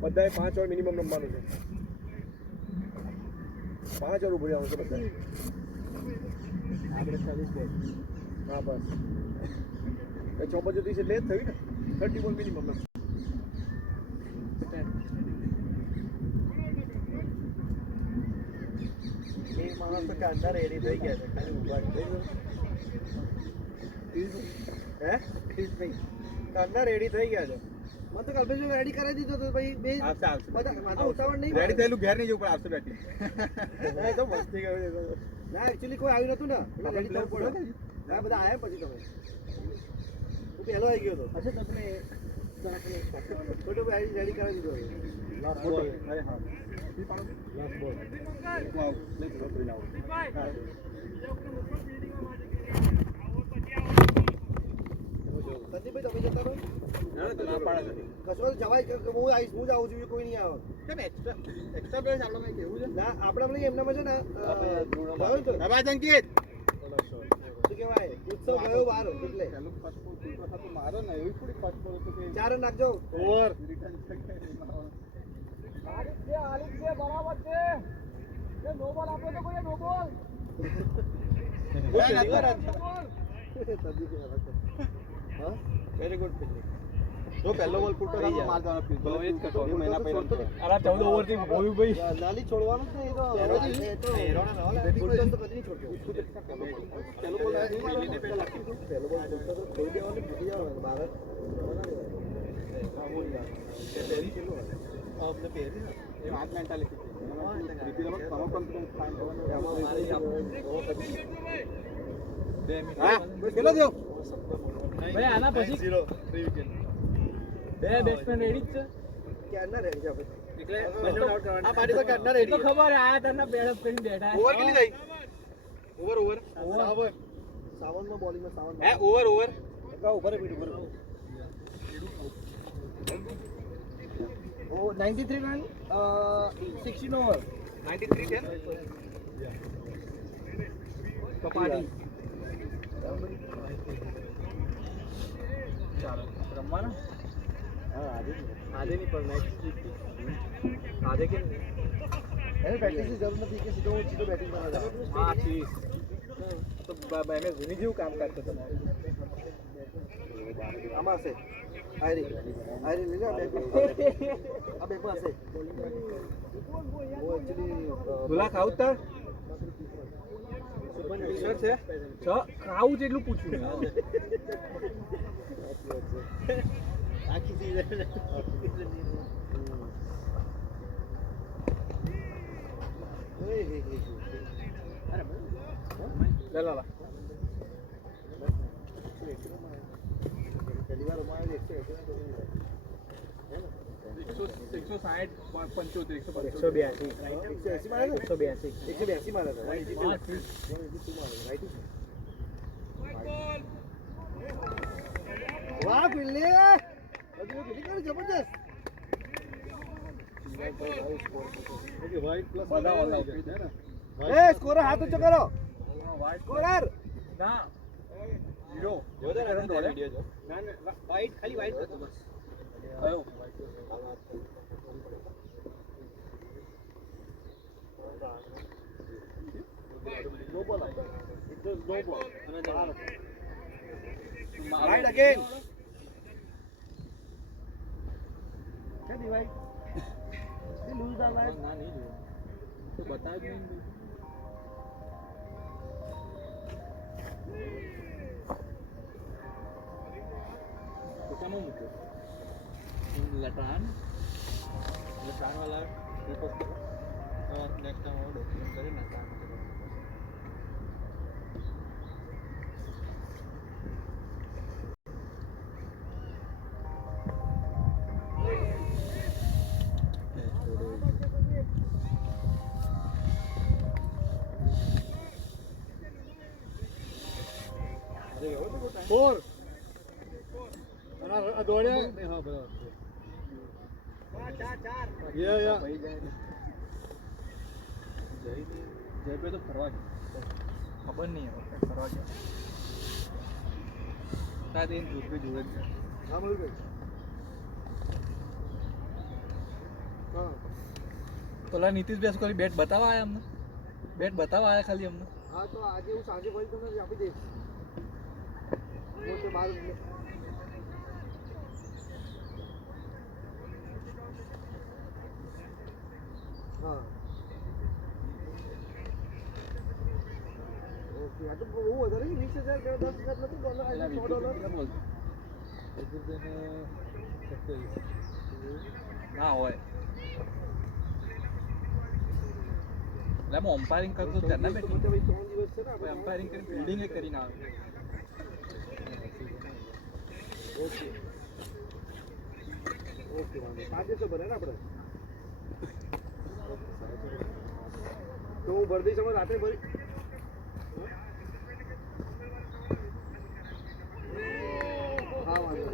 બધાએ 5 ઓવર મિનિમમ રમવાનું છે 5 ઓવર ઉભરી આવવાનું છે બધાએ આપણે 40 બોલ હા બસ એ 6 બજે એટલે જ થયું ને 30 બોલ મિનિમમ એ માણસ તો કાંડા રેડી થઈ ગયા છે ખાલી ઉભા થઈ હે કાંડા રેડી થઈ ગયા છે મને તો કલ્પેશ રેડી કરાવી દીધો તો ભાઈ બે બધા ઉતાવળ નહીં રેડી થયેલું ઘેર નહીં જવું પણ આવશે બેટિંગ એ તો મસ્તી કરી ના એકચ્યુઅલી કોઈ આવ્યું નતું ને એટલે રેડી થવું પડે ના બધા આયા પછી તમે હું પહેલો આવી ગયો હતો અચ્છા તમને છોટો ભાઈ રેડી કરાવી દીધો લાસ્ટ બોલ અરે હા લાસ્ટ બોલ વાવ લઈ લો લઈ લાવો સંદીપભાઈ તમે જતા રહો ના પાડે કશો જવાય કે હું આવીશ હું જ આવું છું બીજું કોઈ નહીં આવે કેમ એક્સ્ટ્રા પ્લેયર્સ આપણે કઈ કેવું છે ના આપણે એમનામાં છે ને ગયો તો અવાજ અંકિત શું કહેવાય ઉત્સવ ગયો વાર એટલે પેલું ફર્સ્ટ બોલ ફૂલ થતો મારો ને એવી થોડી ફર્સ્ટ બોલ તો કે ચાર રન નાખજો ઓવર રિટર્ન બરાબર છે એ નો બોલ આપો તો કોઈ નો બોલ હા વેરી ગુડ જો પહેલો બોલ ફૂટતો તો માર દેવાનો પ્લીઝ બહુ જ કટો મહિના પહેલા અરે 14 ઓવર થી બોલ્યું ભાઈ નાલી છોડવાનું જ નહીં તો હેરોના ના ઓલા ફૂટતો તો કદી નહીં છોડ્યો પહેલો બોલ પહેલો બોલ ફૂટતો તો છોડી દેવાનું ફૂટી જવાનું બહાર આપને પહેરી ને એ વાત મેન્ટાલિટી છે રીપી રમત તમે કોન્ફિડન્સ ફાઇન હા કેટલો દયો ભાઈ આના પછી 0 3 વિકેટ બે બેટ્સમેન રેડી જ છે ક્યારના રેડી છે આપણે એટલે આ પાર્ટી તો કાઢના રેડી તો ખબર આયા તને બેડઅપ કરીને બેઠા ઓવર કેટલી થઈ ઓવર ઓવર સાવનનો બોલિંગમાં સાવન હે ઓવર ઓવર ઉપર ઓ 93 રન 16 ઓવર 93 10 કપાટી રમવાના હા આજે આજે નહીં પણ મેચ આજે કેમ એને પ્રેક્ટિસની જરૂર નથી કે સીધો બેટિંગ કરવા જાવ હા ઠીક તો એને ધોની જેવું કામ કરતો તમારે આમાં હશે આયરી લીધા આ બેગમાં હશે ઓ એકચ્યુઅલી ભૂલા ખાવ તાર પિક્ચર છે ખાવું છે એટલું પૂછ્યું આખી સીઝન લા પહેલી વાર રમાયો 160 75 180 મારે 182 મારે વાહ પિલ્લે હજુ કેટલી કરી જબરદસ્ત બધા ઓલ આઉટ છે ને એ સ્કોરર હાથ ઊંચો કરો સ્કોરર ના હીરો જોજો ને રન દોડે ના ના વાઈટ ખાલી વાઈટ હતો બસ કયો નો બોલ ઇટ વોઝ નો બોલ મારો રાઈટ અગેન કે દીવાઈ તે લૂઝ આ લાઈફ ના નહીં જોયું તો બતાવ જ નહીં તો કેમ મૂક્યો લટાન વાળા રિપોર્ટ કરો નેક્સ્ટ ટાઈમ ડોક્યુમેન્ટ કરીને 4 અને આ દોડ્યા હા બરાબર યા જયભાઈ તો ફરવા ગયા ખબર નહીં હવે ફરવા ગયા શાયદ એ જોડે જ છે હા મયુરભાઈ હા પેલા નીતિશભાઈ શું કરી બેટ બતાવવા આવ્યા અમને બેટ બતાવવા આવ્યા ખાલી અમને હા તો આજે હું સાંજે ફરી તમને આપી દઈશ મોટે બાર હા ઓકે આ તો બહુ વધારે $20,000 કે $10,000 નથી $100 ના હોય એટલે હું અમ્પાયરિંગ કરતો ત્યારના બેઠી 3 દિવસ છે ને આપણે અમ્પાયરિંગ કરીને ફિલ્ડિંગ કરીને આવે ઓકે ઓકે વાંધો 5 દિવસ ભરે ને આપણે તો હું ભરી દઈશ અમે રાતે ભરી હા વાંધો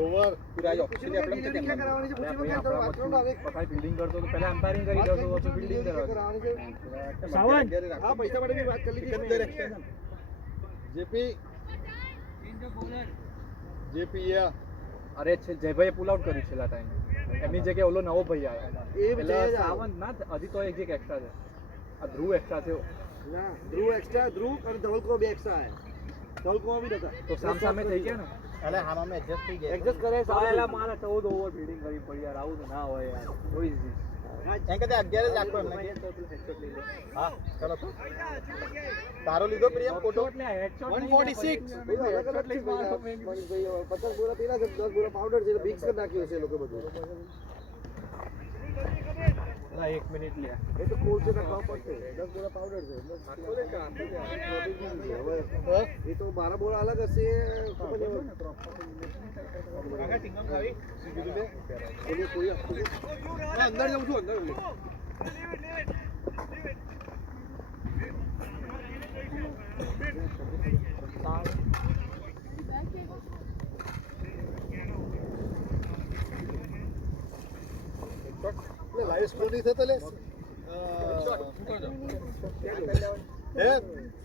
ઓવર પુરાજો એટલે આપણે તો કેમ કરાવવાની છે પૂછી લો કે વાત કરો આવે પકાઈ ફિલ્ડિંગ કરતો તો પહેલા અમ્પાયરિંગ કરી દો તો પછી ફિલ્ડિંગ કરાવવાની છે સાવન હા પૈસા માટે બી વાત કરી લીધી જેપી યા અરે છે જયભાઈએ પુલ આઉટ કર્યું છેલ્લા ટાઈમ એમની જગ્યાએ ઓલો નવો ભાઈ આવ્યો એ પેલા વિજય સાવન ના હજી તો એક એક્સ્ટ્રા છે આ ધ્રુવ એક્સ્ટ્રા છે ના ધ્રુવ એક્સ્ટ્રા ધ્રુવ અને ધવલકો બે એક્સ્ટ્રા આયા ધવલકો બી નતા તો સામ થઈ ગયા ને એટલે આમાં એડજસ્ટ થઈ જાય એડજસ્ટ કરે સાલા મારે 14 ઓવર ફિલ્ડિંગ કરવી પડી યાર આવું તો ના હોય યાર કોઈ જ એમ કે 11 જ રાખો એમને હા ચાલો તો તારો લીધો પ્રિયમ ફોટો 146 અલગ અલગ લઈ મારો 50 બોરા પેલા છે 10 બોરા પાવડર છે મિક્સ કરી નાખ્યું છે એ લોકો બધું ના 1 મિનિટ લે એ તો કોલ છે નાખવા પડશે 10 બોરા પાવડર છે હવે એ તો 12 બોરા અલગ હશે ખબર નહીં કોઈ અંદર જાઉં છું અંદર લાઈવ સ્કોર નહીં થતો લે હે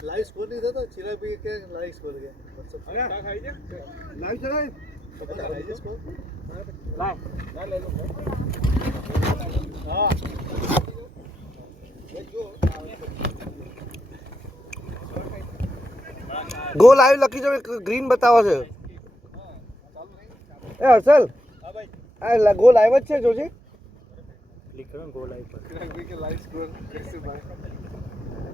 લાઈવ સ્કોર નહીં થતો ચિરાગ ભાઈ કે લાઈવ સ્કોર કે લાઈવ ચલાય લાઈવ સ્કોર હા ગો લાઈવ લખી જો ગ્રીન બતાવે છે એ હર્ષલ આ ગો લાઈવ જ છે જોજી ક્લિક કરો ગો લાઈવ પર લાઈવ સ્કોર कैसे भाई